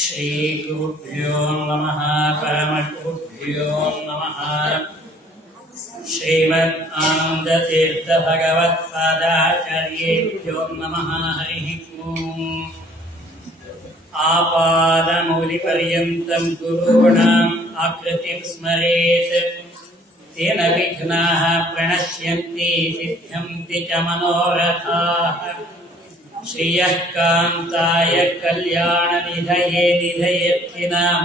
ಶ್ರೀ ಗುರುಭ್ಯೋ ನಮಃ ಪರಮಗುರುಭ್ಯೋ ನಮಃ. ಶ್ರೀಮದ್ ಆನಂದ ತೀರ್ಥ ಭಗವತ್ಪಾದಾಚಾರ್ಯೇಭ್ಯೋ ನಮಃ. ಹರಿ ಓಂ. ಆಪಾದಮೌಲಿಪರ್ಯಂತಂ ಗುರುಣಾಂ ಆಕೃತಿಂ ಸ್ಮರೇತ್ ತೇನ ವಿಘ್ನಾಃ ಪ್ರಣಶ್ಯಂತಿ ಸಿದ್ಧ್ಯಂತಿ ಚ ಮನೋರಥಾಃ. ಶ್ರಿಯಃ ಕಾಂತಾಯ ಕಲ್ಯಾಣ ನಿಧಯೇ ನಿಧಯೇರ್ಥಿನಾಂ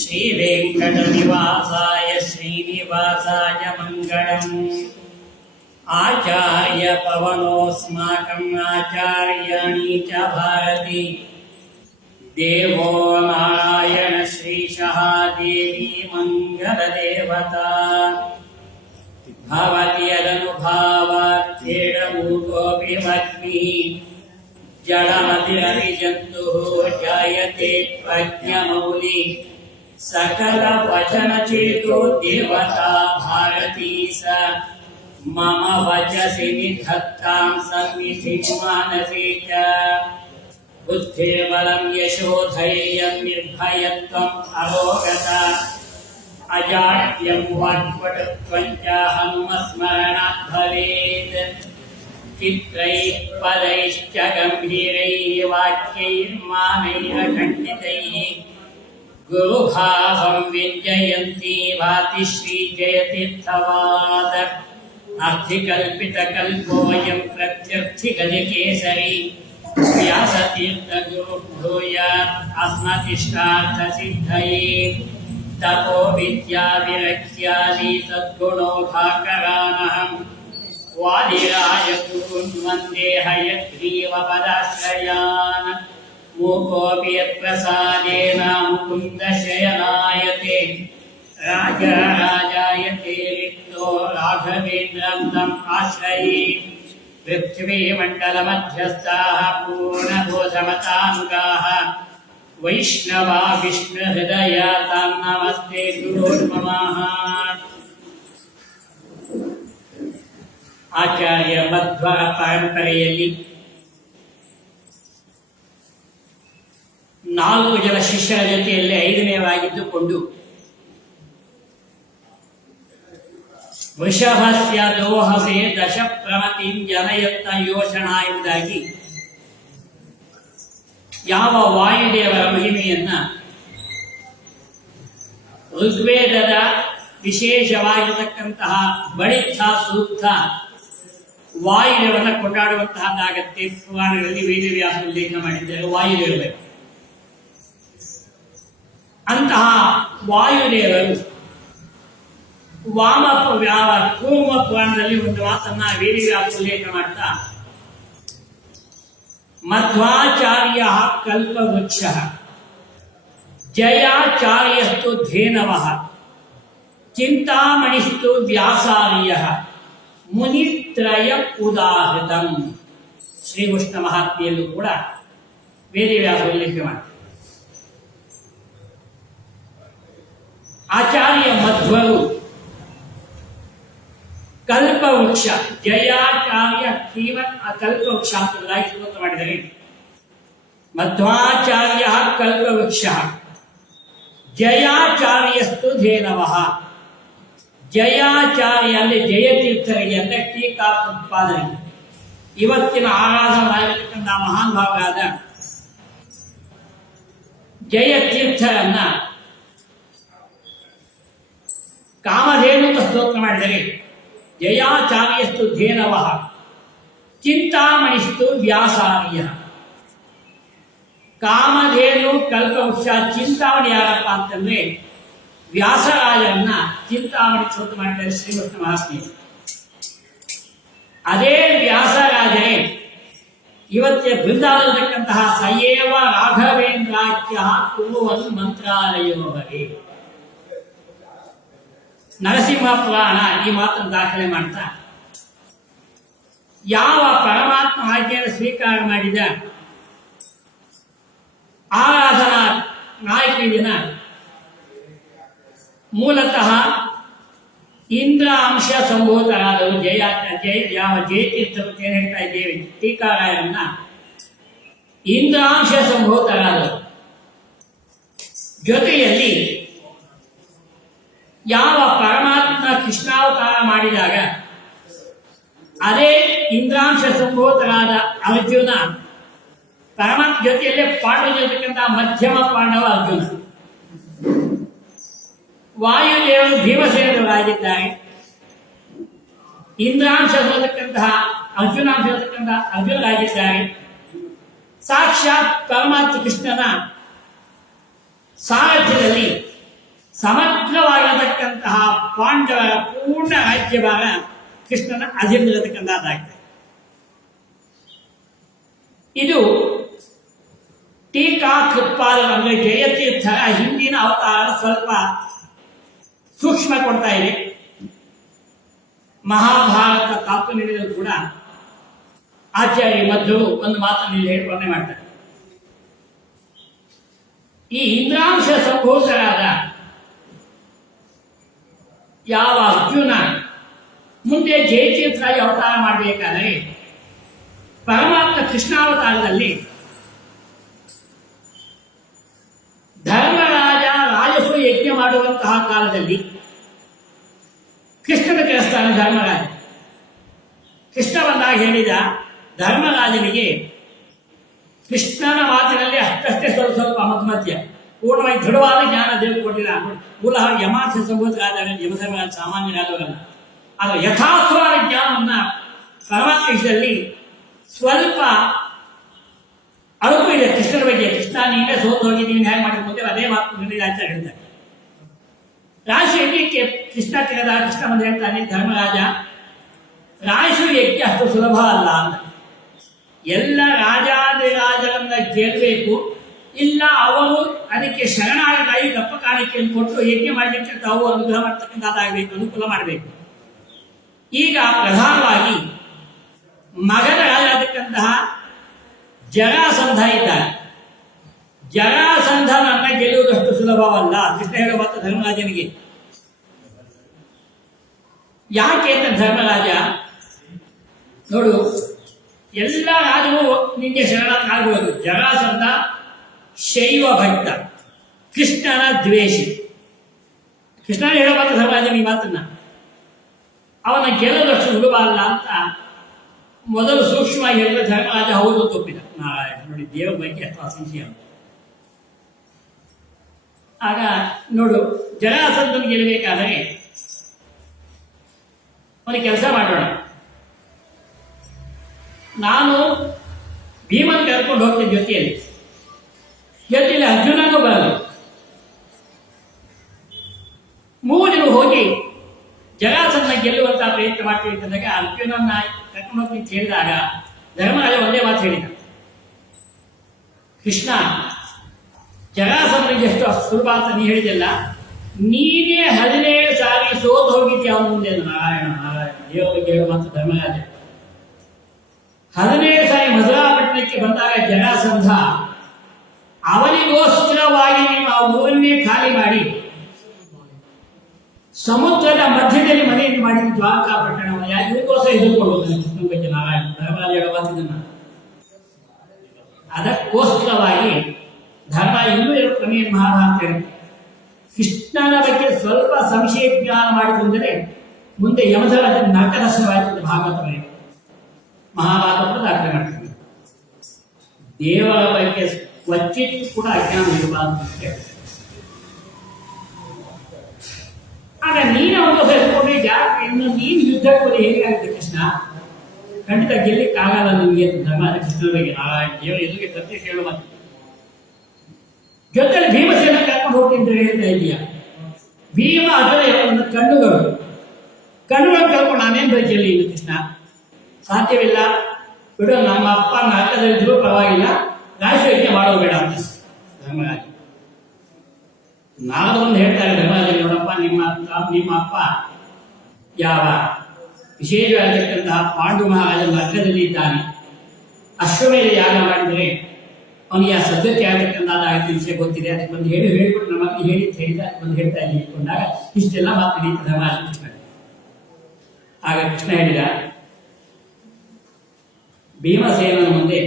ಶ್ರೀ ವೆಂಕಟನಿವಾಸಾಯ ಶ್ರೀನಿವಾಸಾಯ ಮಂಗಳಂ. ಆಚಾರ್ಯ ಪವನೋಸ್ಮಾಕಂ ಆಚಾರ್ಯಾಣಿ ಚ ಭಾರತಿ ದೇವೋ ನಾರಾಯಣ ಶ್ರೀಶಃ ದೇವಿ ಮಂಗಲದೇವತಾ. ಭವತಿ ಯದನುಭಾವಾತ್ಥೇಡಭೂತೋऽಪಿ ಮಗ್ನಿ ಜಡಮತಿರವಿಜಂತುಃ ಜಾಯತೆ ಪ್ರಜ್ಞಮೌಲಿ ಸಕಲವಚನಚೇತೋ ದೇವತಾ ಭಾರತೀ ಸ ಮಮ ವಚಸಿ ನಿಧತ್ತಾಂ ಸನ್ನಿಧಿಂ ಮಾನಸೇ ಚ. ಬುದ್ಧಿರ್ಬಲಂ ಯಶೋಧೈರ್ಯಂ ನಿರ್ಭಯತ್ವಂ ಅರೋಗತಾ ಅಜಾಡ್ಯಂ ವಾಕ್ಪಟುತ್ವಂ ಚ ಹನುಮಸ್ಮರಣಾತ್ ಭವೇತ್. ಚಿತ್ರೈಃ ಪದೈಶ್ಚ ಗಂಭೀರೈಃ ವಾಕ್ಯೈರ್ಮಾನೈಃ ಖಂಡಿತೈಃ ಗುರುಭಾವಂ ವಿಂಜಯಂತಿ ಭಾತಿ ಶ್ರೀ ಜಯತೀರ್ಥವಾದ. ಅರ್ಥಿಕಲ್ಪಿತಕಲ್ಪೋऽಯಂ ಪ್ರತ್ಯರ್ಥಿಗಜಕೇಸರಿ ವ್ಯಾಸತೀರ್ಥಗುರುಭೂಯಾತ್ ಅಸ್ಮದಿಷ್ಟಾರ್ಥಸಿದ್ಧಯೇ. ತಪೋ ವಿದ್ಯಾ ವಿರಕ್ತ್ಯಾದಿ ಸದ್ಗುಣೋಘಾಕರಾನಹಂ ವಾದಿರಾಜ ಗುರುನ್ ವಂದೇ ಹಯಗ್ರೀವಪದಾಶ್ರಯಾನ್. ಮೂಕೋಪಿ ಯತ್ಪ್ರಸಾದೇನ ಮುಕುಂದ ಶಯನಾಯತೆ ರಾಜರಾಜಾಯತೆ ರಿಕ್ತೋ ರಾಘವೇಂದ್ರಂ ತಂ ಆಶ್ರಯೇ. ಪೃಥ್ವೀಮಂಡಲಮಧ್ಯಸ್ಥಾಃ ಪೂರ್ಣಬೋಧಮತಾನುಗಾಃ ವೈಷ್ಣವಾ ವಿಷ್ಣುಹೃದಯಾ ತಾಂ ನಮಸ್ತೆ ಗುರುರ್ಮಮಃ. ಆಚಾರ್ಯ ಮಧ್ವ ಪರಂಪರೆಯಲ್ಲಿ 4 ಜನ ಶಿಷ್ಯರ ಜೊತೆಯಲ್ಲಿ 5ನೇವಾಗಿದ್ದುಕೊಂಡು ವೃಷಭಸ್ಯ ದೋಹಸೆ ದಶ ಪ್ರಮತಿಂ ಜನಯತ್ತ ಯೋಷಣಾ ಎಂಬುದಾಗಿ ಯಾವ ವಾಯುದೇವರ ಮಹಿಮೆಯನ್ನ ಋಗ್ವೇದದ ವಿಶೇಷವಾಗಿರತಕ್ಕಂತಹ ಬಳಿತ ಸೂಕ್ತ ವಾಯುದೇವರನ್ನ ಕೊಂಡಾಡುವಂತಹದ್ದಾಗತ್ತೆ. ಪುರಾಣಗಳಲ್ಲಿ ವೇದವ್ಯಾಸ ಉಲ್ಲೇಖ ಮಾಡಿದ್ದಾರೆ ವಾಯುದೇವರು. ಅಂತಹ ವಾಯುದೇವರು ಕೂರ್ಮ ಪುರಾಣದಲ್ಲಿ ಒಂದು ಮಾತನ್ನ ವೇದವ್ಯಾಸ ಉಲ್ಲೇಖ ಮಾಡ್ತಾ ಮಧ್ವಾಚಾರ್ಯ ಕಲ್ಪವೃಕ್ಷ ಜಯಾಚಾರ್ಯಸ್ತು ಧೇನವಃ ಚಿಂತಾಮಣಿಸ್ತು ವ್ಯಾಸಾರ್ಯ ಮುನಿತ್ರಯ ಉದಾಹೃತಂ. ಶ್ರೀಕೃಷ್ಣ ಮಹಾತ್ಮೆಯಲ್ಲೂ ಕೂಡ ವೇದವ್ಯಾಸ ಉಲ್ಲೇಖ ಮಾಡ್ತಾರೆ. ಆಚಾರ್ಯ ಮಧ್ವರು ಕಲ್ಪವೃಕ್ಷ ಜಯಾಚಾರ್ಯ ಕಲ್ಪವೃಕ್ಷ ಅಂತ ಸ್ತೋತ್ರ ಮಾಡಿದರೆ ಮಧ್ವಾಚಾರ್ಯ ಕಲ್ಪವೃಕ್ಷ ಜಯಾಚಾರ್ಯಸ್ತು ಧೇನವಃ. ಜಯಾಚಾರ್ಯ ಅಂದ್ರೆ ಜಯತೀರ್ಥರಿಗೆ ಅಂದ್ರೆ ಟೀಕಾ ಉತ್ಪಾದನೆ ಇವತ್ತಿನ ಆರಾಧನಾಗಿರ್ತಕ್ಕಂಥ ಮಹಾನ್ ಭಾವರಾದ ಜಯತೀರ್ಥರನ್ನ ಕಾಮಧೇನು ಅಂತ ಸ್ತೋತ್ರ ಮಾಡಿದರೆ ಜಯಾಚಾರ್ಯಸ್ತು ಧೇನವಃ ಚಿಂತಾಮಣಿಸ್ತು ವ್ಯಾಸಾರ್ಯ. ಕಾಮಧೇನು ಕಲ್ಪವೃಕ್ಷ ಚಿಂತಾಮಣಿ ಯಾರಪ್ಪ ಅಂತಂದ್ರೆ ವ್ಯಾಸರಾಜರನ್ನ ಚಿಂತಾಮಣಿ ಸ್ತೋತ್ರ ಮಾಡಿದ್ದಾರೆ ಶ್ರೀಕೃಷ್ಣ ಮಹಾತ್ಮೆ. ಅದೇ ವ್ಯಾಸರಾಜರೇ ಇವತ್ತಿನ ಬೃಂದಾವನದಕ್ಕಂತಹ ಸಯೇವ ರಾಘವೇಂದ್ರಾಖ್ಯ ಕುರುವನ್ ಮಂತ್ರಾಲಯೋ ಬಗೆ. ನರಸಿಂಹ ಪುರಾಣ ಈ ಮಾತನ್ನು ದಾಖಲೆ ಮಾಡ್ತಾ ಯಾವ ಪರಮಾತ್ಮ ಆಜ್ಞೆಯನ್ನು ಸ್ವೀಕಾರ ಮಾಡಿದ ಆರಾಧನಾ ನಾಯಕನ ಮೂಲತಃ ಇಂದ್ರ ಅಂಶ ಸಂಭೂತರಾದವರು ಜಯತೀರ್ಥರು ಏನು ಹೇಳ್ತಾ ಇದ್ದೇವೆ ಟೀಕಾರಾಯರನ್ನ ಇಂದ್ರಾಂಶ ಸಂಭೂತರಾದರು. ಜೊತೆಯಲ್ಲಿ ಯಾವ ಪರಮಾತ್ಮ ಕೃಷ್ಣಾವತಾರ ಮಾಡಿದಾಗ ಅದೇ ಇಂದ್ರಾಂಶ ಸಂಭೂತರಾದ ಅರ್ಜುನ ಪರಮಾತ್ಮ ಜೊತೆಯಲ್ಲೇ ಪಾಂಡವಿರತಕ್ಕಂಥ ಮಧ್ಯಮ ಪಾಂಡವ ಅರ್ಜುನ. ವಾಯುದೇವರು ಭೀಮಸೇನರಾಗಿದ್ದಾರೆ. ಇಂದ್ರಾಂಶ ಇರತಕ್ಕಂತಹ ಅರ್ಜುನಾಂಶ ಇರತಕ್ಕಂತಹ ಅರ್ಜುನರಾಗಿದ್ದಾರೆ. ಸಾಕ್ಷಾತ್ ಪರಮಾತ್ಮ ಕೃಷ್ಣನ ಸಾರಥ್ಯದಲ್ಲಿ ಸಮಗ್ರವಾಗಿರತಕ್ಕಂತಹ ಪಾಂಡವರ ಪೂರ್ಣ ರಾಜ್ಯಭಾರ ಕೃಷ್ಣನ ಅಧೀನದಲ್ಲಿರತಕ್ಕಂಥದ್ದಾಗಿದೆ. ಇದು ಟೀಕಾ ಕೃತ್ಪಾದರ ಅಂದರೆ ಜಯತೀರ್ಥರ ಹಿಂದಿನ ಅವತಾರ ಸ್ವಲ್ಪ ಸೂಕ್ಷ್ಮ ಕೊಡ್ತಾ ಇದೆ. ಮಹಾಭಾರತ ತಾತ್ಪರ್ಯದಲ್ಲೂ ಕೂಡ ಆಚಾರ್ಯ ಮಧ್ವರು ಒಂದು ಮಾತನ್ನು ಇಲ್ಲಿ ವರ್ಣನೆ ಮಾಡ್ತಾರೆ. ಈ ಇಂದ್ರಾಂಶ ಸಂಭೂತರಾದ ಯಾವ ಅರ್ಜುನ ಮುಂದೆ ಜಯತೀರ್ಥರಾಗಿ ಅವತಾರ ಮಾಡಬೇಕಾದರೆ ಪರಮಾತ್ಮ ಕೃಷ್ಣಾವತಾರದಲ್ಲಿ ಧರ್ಮರಾಜ ರಾಜಸು ಯಜ್ಞ ಮಾಡುವಂತಹ ಕಾಲದಲ್ಲಿ ಕೃಷ್ಣನ ಕರೆಸ್ತಾನೆ ಧರ್ಮರಾಜ. ಕೃಷ್ಣ ಬಂದಾಗ ಹೇಳಿದ ಧರ್ಮರಾಜನಿಗೆ ಕೃಷ್ಣನ ಮಾತಿನಲ್ಲಿ ಅಷ್ಟಷ್ಟೇ ಸ್ವಲ್ಪ ಸ್ವಲ್ಪ ಮಧ್ಯ ಪೂರ್ಣವಾಗಿ ದೃಢವಾದ ಜ್ಞಾನ ದೇವರು ಕೊಟ್ಟಿಲ್ಲ. ಮೂಲಃ ಯಮಾಂಶ ಸಂಭೂತರಾದ ಯಮಧರ್ಮರಾಜ ಸಾಮಾನ್ಯರಾದವರಲ್ಲ. ಆದರೆ ಯಥಾರ್ಥವಾದ ಜ್ಞಾನವನ್ನ ಪರಮಾತ್ಮ ವಿಷಯದಲ್ಲಿ ಸ್ವಲ್ಪ ಅಳುಕು ಇದೆ ಕೃಷ್ಣನ ಬಗ್ಗೆ. ಕೃಷ್ಣ ನೀವೇ ಸೋತು ಹೋಗಿದ್ದೀವಿ ಹೇಗೆ ಮಾಡಿರ್ಬೋದು ಅದೇ ಮಾತು ನಿರ್ಣಯ ಹೇಳ್ತಾರೆ. ರಾಜ ಯಜ್ಞಕ್ಕೆ ಕೃಷ್ಣ ಕರೆದ ಕೃಷ್ಣ ಬಂದು ಹೇಳ್ತಾನೆ ಧರ್ಮರಾಜ ರಾಜು ಯಜ್ಞ ಅಷ್ಟು ಸುಲಭ ಅಲ್ಲ ಅಂತ. ಎಲ್ಲ ರಾಜಾದಿರಾಜರನ್ನ ಗೆಲ್ಲಬೇಕು, ಇಲ್ಲ ಅವರು ಅದಕ್ಕೆ ಶರಣಾಗತಾಗಿ ತಪ್ಪ ಕಾಣಿಕೆಯನ್ನು ಕೊಟ್ಟು ಯಜ್ಞ ಮಾಡಲಿಕ್ಕೆ ತಾವು ಅನುಗ್ರಹ ಮಾಡ್ತಕ್ಕಂಥದ್ದಾಗಬೇಕು, ಅನುಕೂಲ ಮಾಡಬೇಕು. ಈಗ ಪ್ರಧಾನವಾಗಿ ಮಗನ ರಾಜಾಗಿರ್ತಕ್ಕಂತಹ ಜರಾಸಂಧ ಇದ್ದಾರೆ. ಜರಾಸಂಧನನ್ನ ಗೆಲ್ಲುವುದಷ್ಟು ಸುಲಭವಲ್ಲ ಕೃಷ್ಣ ಹೇಳುವ ಮಾತು ಧರ್ಮರಾಜನಿಗೆ. ಯಾಕೆ ಅಂತ ಧರ್ಮರಾಜ ನೋಡು, ಎಲ್ಲ ರಾಜರು ನಿಂಗೆ ಶರಣಾಗಬಹುದು. ಜರಾಸಂಧ ಶೈವ ಭಕ್ತ, ಕೃಷ್ಣನ ದ್ವೇಷಿ. ಕೃಷ್ಣ ಹೇಳುವ ಮಾತು ಧರ್ಮರಾಜನ ಈ ಮಾತನ್ನ ಅವನ ಗೆಲ್ಲುವುದಷ್ಟು ಸುಲಭ ಅಲ್ಲ ಅಂತ ಮೊದಲು ಸೂಕ್ಷ್ಮವಾಗಿ ಹೇಳಿದ್ರೆ ಧರ್ಮರಾಜ ಹೌದು ತಪ್ಪಿದ. ನಾರಾಯಣ ನೋಡಿ ದೇವರ ಬಗ್ಗೆ ಅಥವಾ ಸಂಶಯ. ಆಗ ನೋಡು, ಜರಾಸಂಧನ ಗೆಲ್ಲಬೇಕಾದರೆ ಒಂದು ಕೆಲಸ ಮಾಡೋಣ, ನಾನು ಭೀಮನ್ ಕರ್ಕೊಂಡು ಹೋಗ್ತೀನಿ ಜೊತೆಯಲ್ಲಿ ಅರ್ಜುನನೂ ಬರಲು. 3 ಜನ ಹೋಗಿ ಜರಾಸಂಧನ ಗೆಲ್ಲುವಂತಹ ಪ್ರಯತ್ನ ಮಾಡ್ತೀವಿ ಅಂತಂದಾಗ ಅರ್ಜುನನ್ನ ಕರ್ಕೊಂಡು ಹೋಗ್ತೀನಿ ಅಂತ ಹೇಳಿದಾಗ ಧರ್ಮರಾಜ ಒಂದೇ ಮಾತು ಹೇಳಿದ, ಕೃಷ್ಣ ಜರಾಸಂಧನಿಗೆ ಎಷ್ಟು ಸುಲಭ ಅಂತ ನೀ ಹೇಳಿದೆಲ್ಲ, ನೀನೇ 17 ಸಾರಿ ಸೋತು ಹೋಗಿದ್ಯಾ ಅವನ ಮುಂದೆ. ನಾರಾಯಣ ನಾರಾಯಣ ದೇವರ ಬಗ್ಗೆ ಹೇಳುವ ಮಾತು ಧರ್ಮರಾಜ. 17 ಸಾರಿ ಮಧುರಾಪಟ್ಟಣಕ್ಕೆ ಬಂದಾಗ ಜರಾಸಂಧ ಅವನಿಗೋಸ್ಕರವಾಗಿ ನೀವು ಆ ಊರನ್ನೇ ಖಾಲಿ ಮಾಡಿ ಸಮುದ್ರದ ಮಧ್ಯದಲ್ಲಿ ಮನೆಯನ್ನು ಮಾಡಿದ ದ್ವಾರಕಾ ಪಟ್ಟಣವನ್ನು ಇದಕ್ಕೋಸ್ಕರ ಎದುರುಕೊಳ್ಳುವುದು ಕೃಷ್ಣನ ಬಗ್ಗೆ ನಾರಾಯಣ ಧರ್ಮರಾಜ ಹೇಳುವ ಮಾತಿದನ್ನ. ಅದಕ್ಕೋಸ್ಕರವಾಗಿ ಧರ್ಮ ಇನ್ನೂ ಕ್ರಮೇಣ ಮಹಾಭಾರತ ಕೃಷ್ಣನ ಬಗ್ಗೆ ಸ್ವಲ್ಪ ಸಂಶಯ ಜ್ಞಾನ ಮಾಡಿಕೊಂಡರೆ ಮುಂದೆ ಯಮಧರ್ಮ ನರಕದರ್ಶನವಾಯಿತು. ಭಾಗವತ ಮಹಾಭಾರತ ದಾಖಲೆ ಮಾಡ್ತೀವಿ. ದೇವರ ಬಗ್ಗೆ ಕ್ವಚಿತ್ ಕೂಡ ಅಜ್ಞಾನ ಇರಬಾರದು. ಆಗ ನೀನು ಒಂದು ಹೆಸರುಕೊಂಡ್ರೆ ಯಾಕೆ ಇನ್ನು ನೀನು ಯುದ್ಧಕ್ಕೆ ಹೋಗಿ ಹೇಗಾಗುತ್ತೆ ಕೃಷ್ಣ? ಖಂಡಿತ ಗೆಲ್ಲಿಕ್ಕಾಗಲ್ಲ ನಿಮಗೆ ಧರ್ಮ ಕೃಷ್ಣನ ಬಗ್ಗೆ ನಾರಾಯಣ ದೇವರ ಎದುರಿಗೆ ಪ್ರತ್ಯೇಕ ಹೇಳುವ ಮಾತು. ಜೊತೆಲಿ ಭೀಮಸೇನ ಕರ್ಕೊಂಡು ಹೋಗ್ತೀನಿ ಅಂತ ಹೇಳ್ತಾ ಇದೀಯ. ಭೀಮ ಅದರ ಒಂದು ಕಣ್ಣುಗಳು ಕರ್ಕೊಂಡು ನಾನೇನು ಬೇಕಿರಲಿ ಇದು ಕೃಷ್ಣ ಸಾಧ್ಯವಿಲ್ಲ ಬಿಡು, ನಮ್ಮ ಅಪ್ಪ ನರಕದಲ್ಲಿದ್ರೂ ಪರವಾಗಿಲ್ಲ, ರಾಜಕೀಯ ಮಾಡೋದು ಬೇಡ ಅಂತ ಧರ್ಮರಾಜ. ನಾರದೊಂದು ಹೇಳ್ತಾರೆ ಧರ್ಮರಾಜ, ನೋಡಪ್ಪ ನಿಮ್ಮ ಅಪ್ಪ ಯಾವ ವಿಶೇಷವಾಗಿರ್ತಕ್ಕಂತಹ ಪಾಂಡು ಮಹಾರಾಜನ ನರಕದಲ್ಲಿ ಇದ್ದಾನೆ. ಅಶ್ವಮೇಧ ಯಾಗ ಮಾಡಿದರೆ ಅವನಿಗೆ ಆ ಸದ್ಯತೆ ಆಗತಕ್ಕಂಥದ್ದು ವಿಷಯ ಗೊತ್ತಿದೆ. ಅದಕ್ಕೆ ಒಂದು ಹೇಳಿಬಿಟ್ಟು ನಮಗೆ ಹೇಳಿದ ಅದಕ್ಕೆ ಒಂದು ಹೇಳ್ತಾ ಇದ್ದೀನಿ ಇಟ್ಕೊಂಡಾಗ ಇಷ್ಟೆಲ್ಲ ಮಾತು ನಡೀತದೆ ಧರ್ಮರಾಜ ಕೃಷ್ಣ. ಆಗ ಕೃಷ್ಣ ಹೇಳಿದ, ಭೀಮಸೇನನ ಮುಂದೆ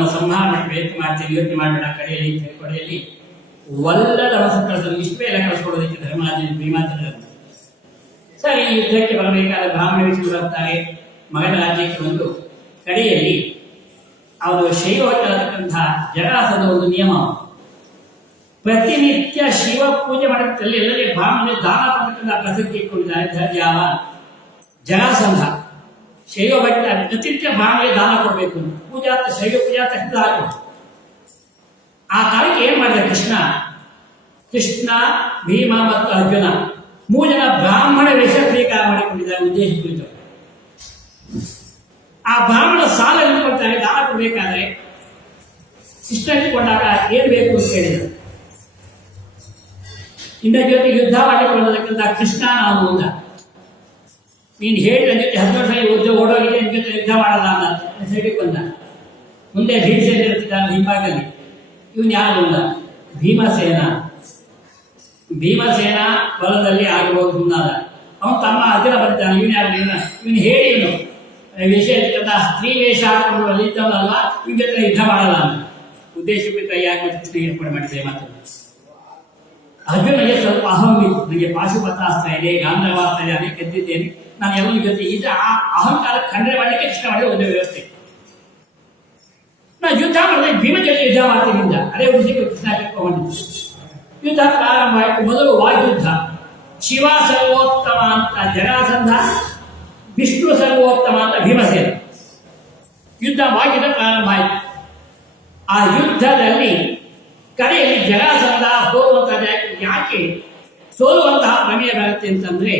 ಅವನ ಸಂಹಾರ ಮಾಡಿ ಪ್ರಯತ್ನ ಮಾಡ್ತೀವಿ, ಯೋಚನೆ ಮಾಡಬೇಡ, ಕಡೆಯಲ್ಲಿ ಕೊಡೆಯಲ್ಲಿ ಒಲ್ಲದ ಅವಸರಗಳನ್ನು ಇಷ್ಟೇ ಎಲ್ಲ ಕಳಿಸ್ಕೊಡೋದಕ್ಕೆ ಧರ್ಮರಾಜ ಭೀಮಾಚಾರ್ಯರು ಸರಿ ಯುದ್ಧಕ್ಕೆ ಬರಬೇಕಾದ ಬ್ರಾಹ್ಮಣ ವಿಷಯಗಳು ಬರ್ತಾರೆ. ಮಗನ ರಾಜ್ಯಕ್ಕೆ ಬಂದು ಕಡೆಯಲ್ಲಿ ಅವರು ಶೈವತಕ್ಕಂತಹ ಜರಾಸದ ಒಂದು ನಿಯಮ, ಪ್ರತಿನಿತ್ಯ ಶಿವ ಪೂಜೆ ಮಾಡುತ್ತಲ್ಲಿ ಎಲ್ಲರಿಗೆ ಬ್ರಾಹ್ಮಣ ದಾನ ಕೊಡ್ತಕ್ಕಂಥ ಪ್ರಸಕ್ತಿ ಇಟ್ಕೊಂಡಿದ್ದಾರೆ. ಯಾವ ಜರಾಸಂಧ ಶೈವ ಭಟ್ಟ ಪ್ರತಿನಿತ್ಯ ಬ್ರಾಹ್ಮಣಿಗೆ ದಾನ ಕೊಡಬೇಕು, ಪೂಜಾ ಶೈವ ಪೂಜಾ ತಕ್ಕ ಹಾಕು. ಆ ಕಾಲಕ್ಕೆ ಏನ್ ಮಾಡಿದ ಕೃಷ್ಣ ಭೀಮ ಮತ್ತು ಅರ್ಜುನ 3 ಜನ ಬ್ರಾಹ್ಮಣ ವೇಷ ಸ್ವೀಕಾರ ಮಾಡಿಕೊಂಡಿದ್ದಾರೆ ಉದ್ದೇಶ ಕುರಿತು. ಆ ಬ್ರಾಹ್ಮಣ ಸಾಲ ನಿಂತ್ಕೊಳ್ತಾರೆ, ದಾನ ಕೊಡಬೇಕಾದ್ರೆ ಇಷ್ಟಕೊಂಡಾಗ ಏನ್ ಬೇಕು ಅಂತ ಹೇಳಿದರು. ಇಂದ ಜೊತೆ ಯುದ್ಧ ಮಾಡಿಕೊಳ್ಳೋದಕ್ಕಿಂತ ಕೃಷ್ಣ ನಾವು ಅಂದ, ನೀನು ಹೇಳಿದ ಜೊತೆ 10 ವರ್ಷ ಯುದ್ಧ ಓಡೋಗಿದೆ, ನಿನ್ ಜೊತೆ ಯುದ್ಧ ಮಾಡಲ್ಲ ಅಂತ ಸೈಡಿಗೆ ಬಂದ. ಮುಂದೆ ಭೀಮಸೇನ ಇರ್ತಿದ್ದಾನೆ ಹಿಂಭಾಗದಲ್ಲಿ. ಇವನ್ ಯಾರು ಅಂದ, ಭೀಮಸೇನ ಹೊಲದಲ್ಲಿ ಆಗಿರೋದು ಸುಮ್ಮನಾದ. ಅವನು ತಮ್ಮ ಹತ್ತಿರ ಬರ್ತಾನೆ, ಇವನು ಯಾರು, ಇವನು ಹೇಳಿ ಇವನು ವಿಷಯ ಸ್ತ್ರೀ ವೇಷ ಹಾಕೊಂಡು ಅಲ್ಲಿದ್ದವನಲ್ಲ, ಇವನ ಜೊತೆ ಯುದ್ಧ ಮಾಡಲ್ಲ ಅಂತ ಉದ್ದೇಶಕ್ಕೆ ಯಾಕೆ ಕೃಷ್ಣ ಏರ್ಪಾಡು ಮಾಡಿದೆ. ಮಾತು ಅರ್ಜುನಿಗೆ ಸ್ವಲ್ಪ ಅಹಂ ಇತ್ತು, ನನಗೆ ಪಾಶುಪತಾಸ್ತ್ರ ಇದೆ, ಗಾಂಧರ್ವಾಸ್ತ್ರ ಇದೆ, ಅದೇ ಗೆದ್ದಿದ್ದೇನೆ, ನಾನು ಎಲ್ಲರ ಜೊತೆ ಇದು ಆ ಅಹಂಕಾರ ಖಂಡನೆ ಮಾಡಲಿಕ್ಕೆ ಕೃಷ್ಣ ಮಾಡಿ ಒಂದೇ ವ್ಯವಸ್ಥೆ. ನಾನು ಯುದ್ಧ ಮಾಡಿದ್ರೆ ಭೀಮ ಜೊತೆ ಯುದ್ಧ ಮಾಡ್ತೀನಿ ಇಂದ, ಅದೇ ಉದ್ದೇಶಕ್ಕೆ ಕೃಷ್ಣ ಕರ್ಕೊಂಡು ಯುದ್ಧ ಪ್ರಾರಂಭ ಆಯಿತು. ಮೊದಲು ವಾಯುಯುದ್ಧ, ಶಿವ ಸರ್ವೋತ್ತಮ ಅಂತ ಜರಾಸಂಧ, ವಿಷ್ಣು ಸರ್ವೋತ್ತಮ ಅಂತ ಭೀಮಸೇನ. ಯುದ್ಧ ವಾಯುಯುದ್ಧ ಪ್ರಾರಂಭ ಆಯಿತು. ಆ ಯುದ್ಧದಲ್ಲಿ ಕಡೆಯಲ್ಲಿ ಜರಾಸಂಧ ಸೋಲುವಂತಹ, ಯಾಕೆ ಸೋಲುವಂತಹ ಪ್ರಮೇಯ ಬರುತ್ತೆ ಅಂತಂದ್ರೆ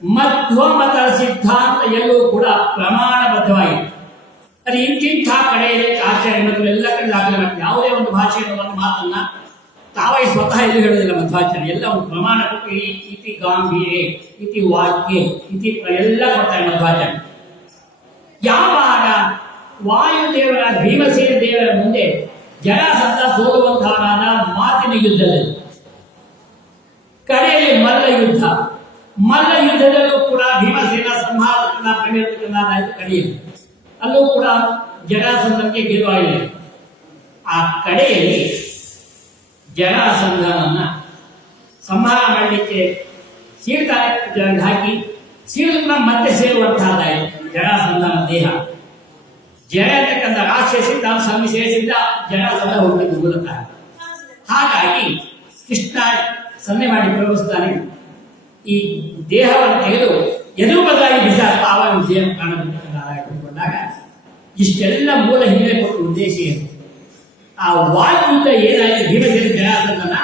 ಮಧ್ವಮತ ಸಿದ್ಧಾಂತ ಎಲ್ಲೂ ಕೂಡ ಪ್ರಮಾಣಬದ್ಧವಾಗಿದೆ. ಅದು ಇಂತಿಂಥ ಕಡೆಯಲ್ಲಿ ಆಚಾರ್ಯ ಮತ್ತು ಎಲ್ಲ ಕಡೆ ದಾಖಲೆ ಮಾಡ್ತಾರೆ. ಯಾವುದೇ ಒಂದು ಭಾಷೆಯನ್ನು ಒಂದು ಮಾತನ್ನ ತಾವೇ ಸ್ವತಃ ಎಲ್ಲೂ ಹೇಳೋದಿಲ್ಲ ಮಧ್ವಾಚಾರ್ಯ, ಎಲ್ಲ ಒಂದು ಪ್ರಮಾಣ ಕೊಟ್ಟು ಇತಿ ಗಾಂಭೀರ್ಯ, ಇತಿ ವಾಕ್ಯ, ಇತಿ ಎಲ್ಲ ಕೊಡ್ತಾರೆ ಮಧ್ವಾಚಾರ್ಯ. ಯಾವಾಗ ವಾಯುದೇವರ ಭೀಮಸೇನ ದೇವರ ಮುಂದೆ ಜರಾಸಂಧ ಸೋಲುವಂತಹನಾದ ಮಾತಿನ ಯುದ್ಧದಲ್ಲಿ, ಕಡೆಯಲ್ಲಿ ಮಲ್ಲ ಯುದ್ಧದಲ್ಲೂ ಕೂಡ ಭೀಮಸೇನ ಸಂಹಾರಕನ ಪ್ರಮೇಯನಾಯಿತು. ಕಡೆಯಲ್ಲಿ ಅಲ್ಲೂ ಕೂಡ ಜರಾಸಂಧನಿಗೆ ಗೆಲುವಾಗಿದೆ. ಆ ಕಡೆಯಲ್ಲಿ ಜರಾಸಂಧನನ್ನ ಸಂಹಾರ ಮಾಡಲಿಕ್ಕೆ ಸೀಳ್ತಾನೆ ಹಾಕಿ ಸೀಳು ಮತ್ತೆ ಸೇರುವಂತಹದ್ದಾಯಿತು ಜರಾಸಂಧನ ದೇಹ. ಜಯತಕ್ಕಂಥ ರಾಕ್ಷಸಿ ತಾನು ಸಂವಿಶೇಷಿಸಿದ ಜರಾಸಂಧ ಹೋಗಬೇಕು ಮೂಲತಃ. ಹಾಗಾಗಿ ಕೃಷ್ಣ ಸನ್ನೆ ಮಾಡಿ ಪ್ರಯೋಗಿಸ್ತಾನೆ, ಈ ದೇಹವನ್ನು ತೆಗೆದು ಎದುರು ಬದಲಾಗಿ ಬಿಸಾಕ ಆವಾಗ ವಿಜಯ ಕಾಣಕೊಂಡಾಗ ಇಷ್ಟೆಲ್ಲ ಮೂಲ ಹಿನ್ನೆಲೆ ಕೊಟ್ಟ ಉದ್ದೇಶ ಏನು? ಆ ವಾಯುಯುದ್ಧ ಏನಾಯಿತು ಭೀಮಸೇನ ಜರಾಸಂಧನ,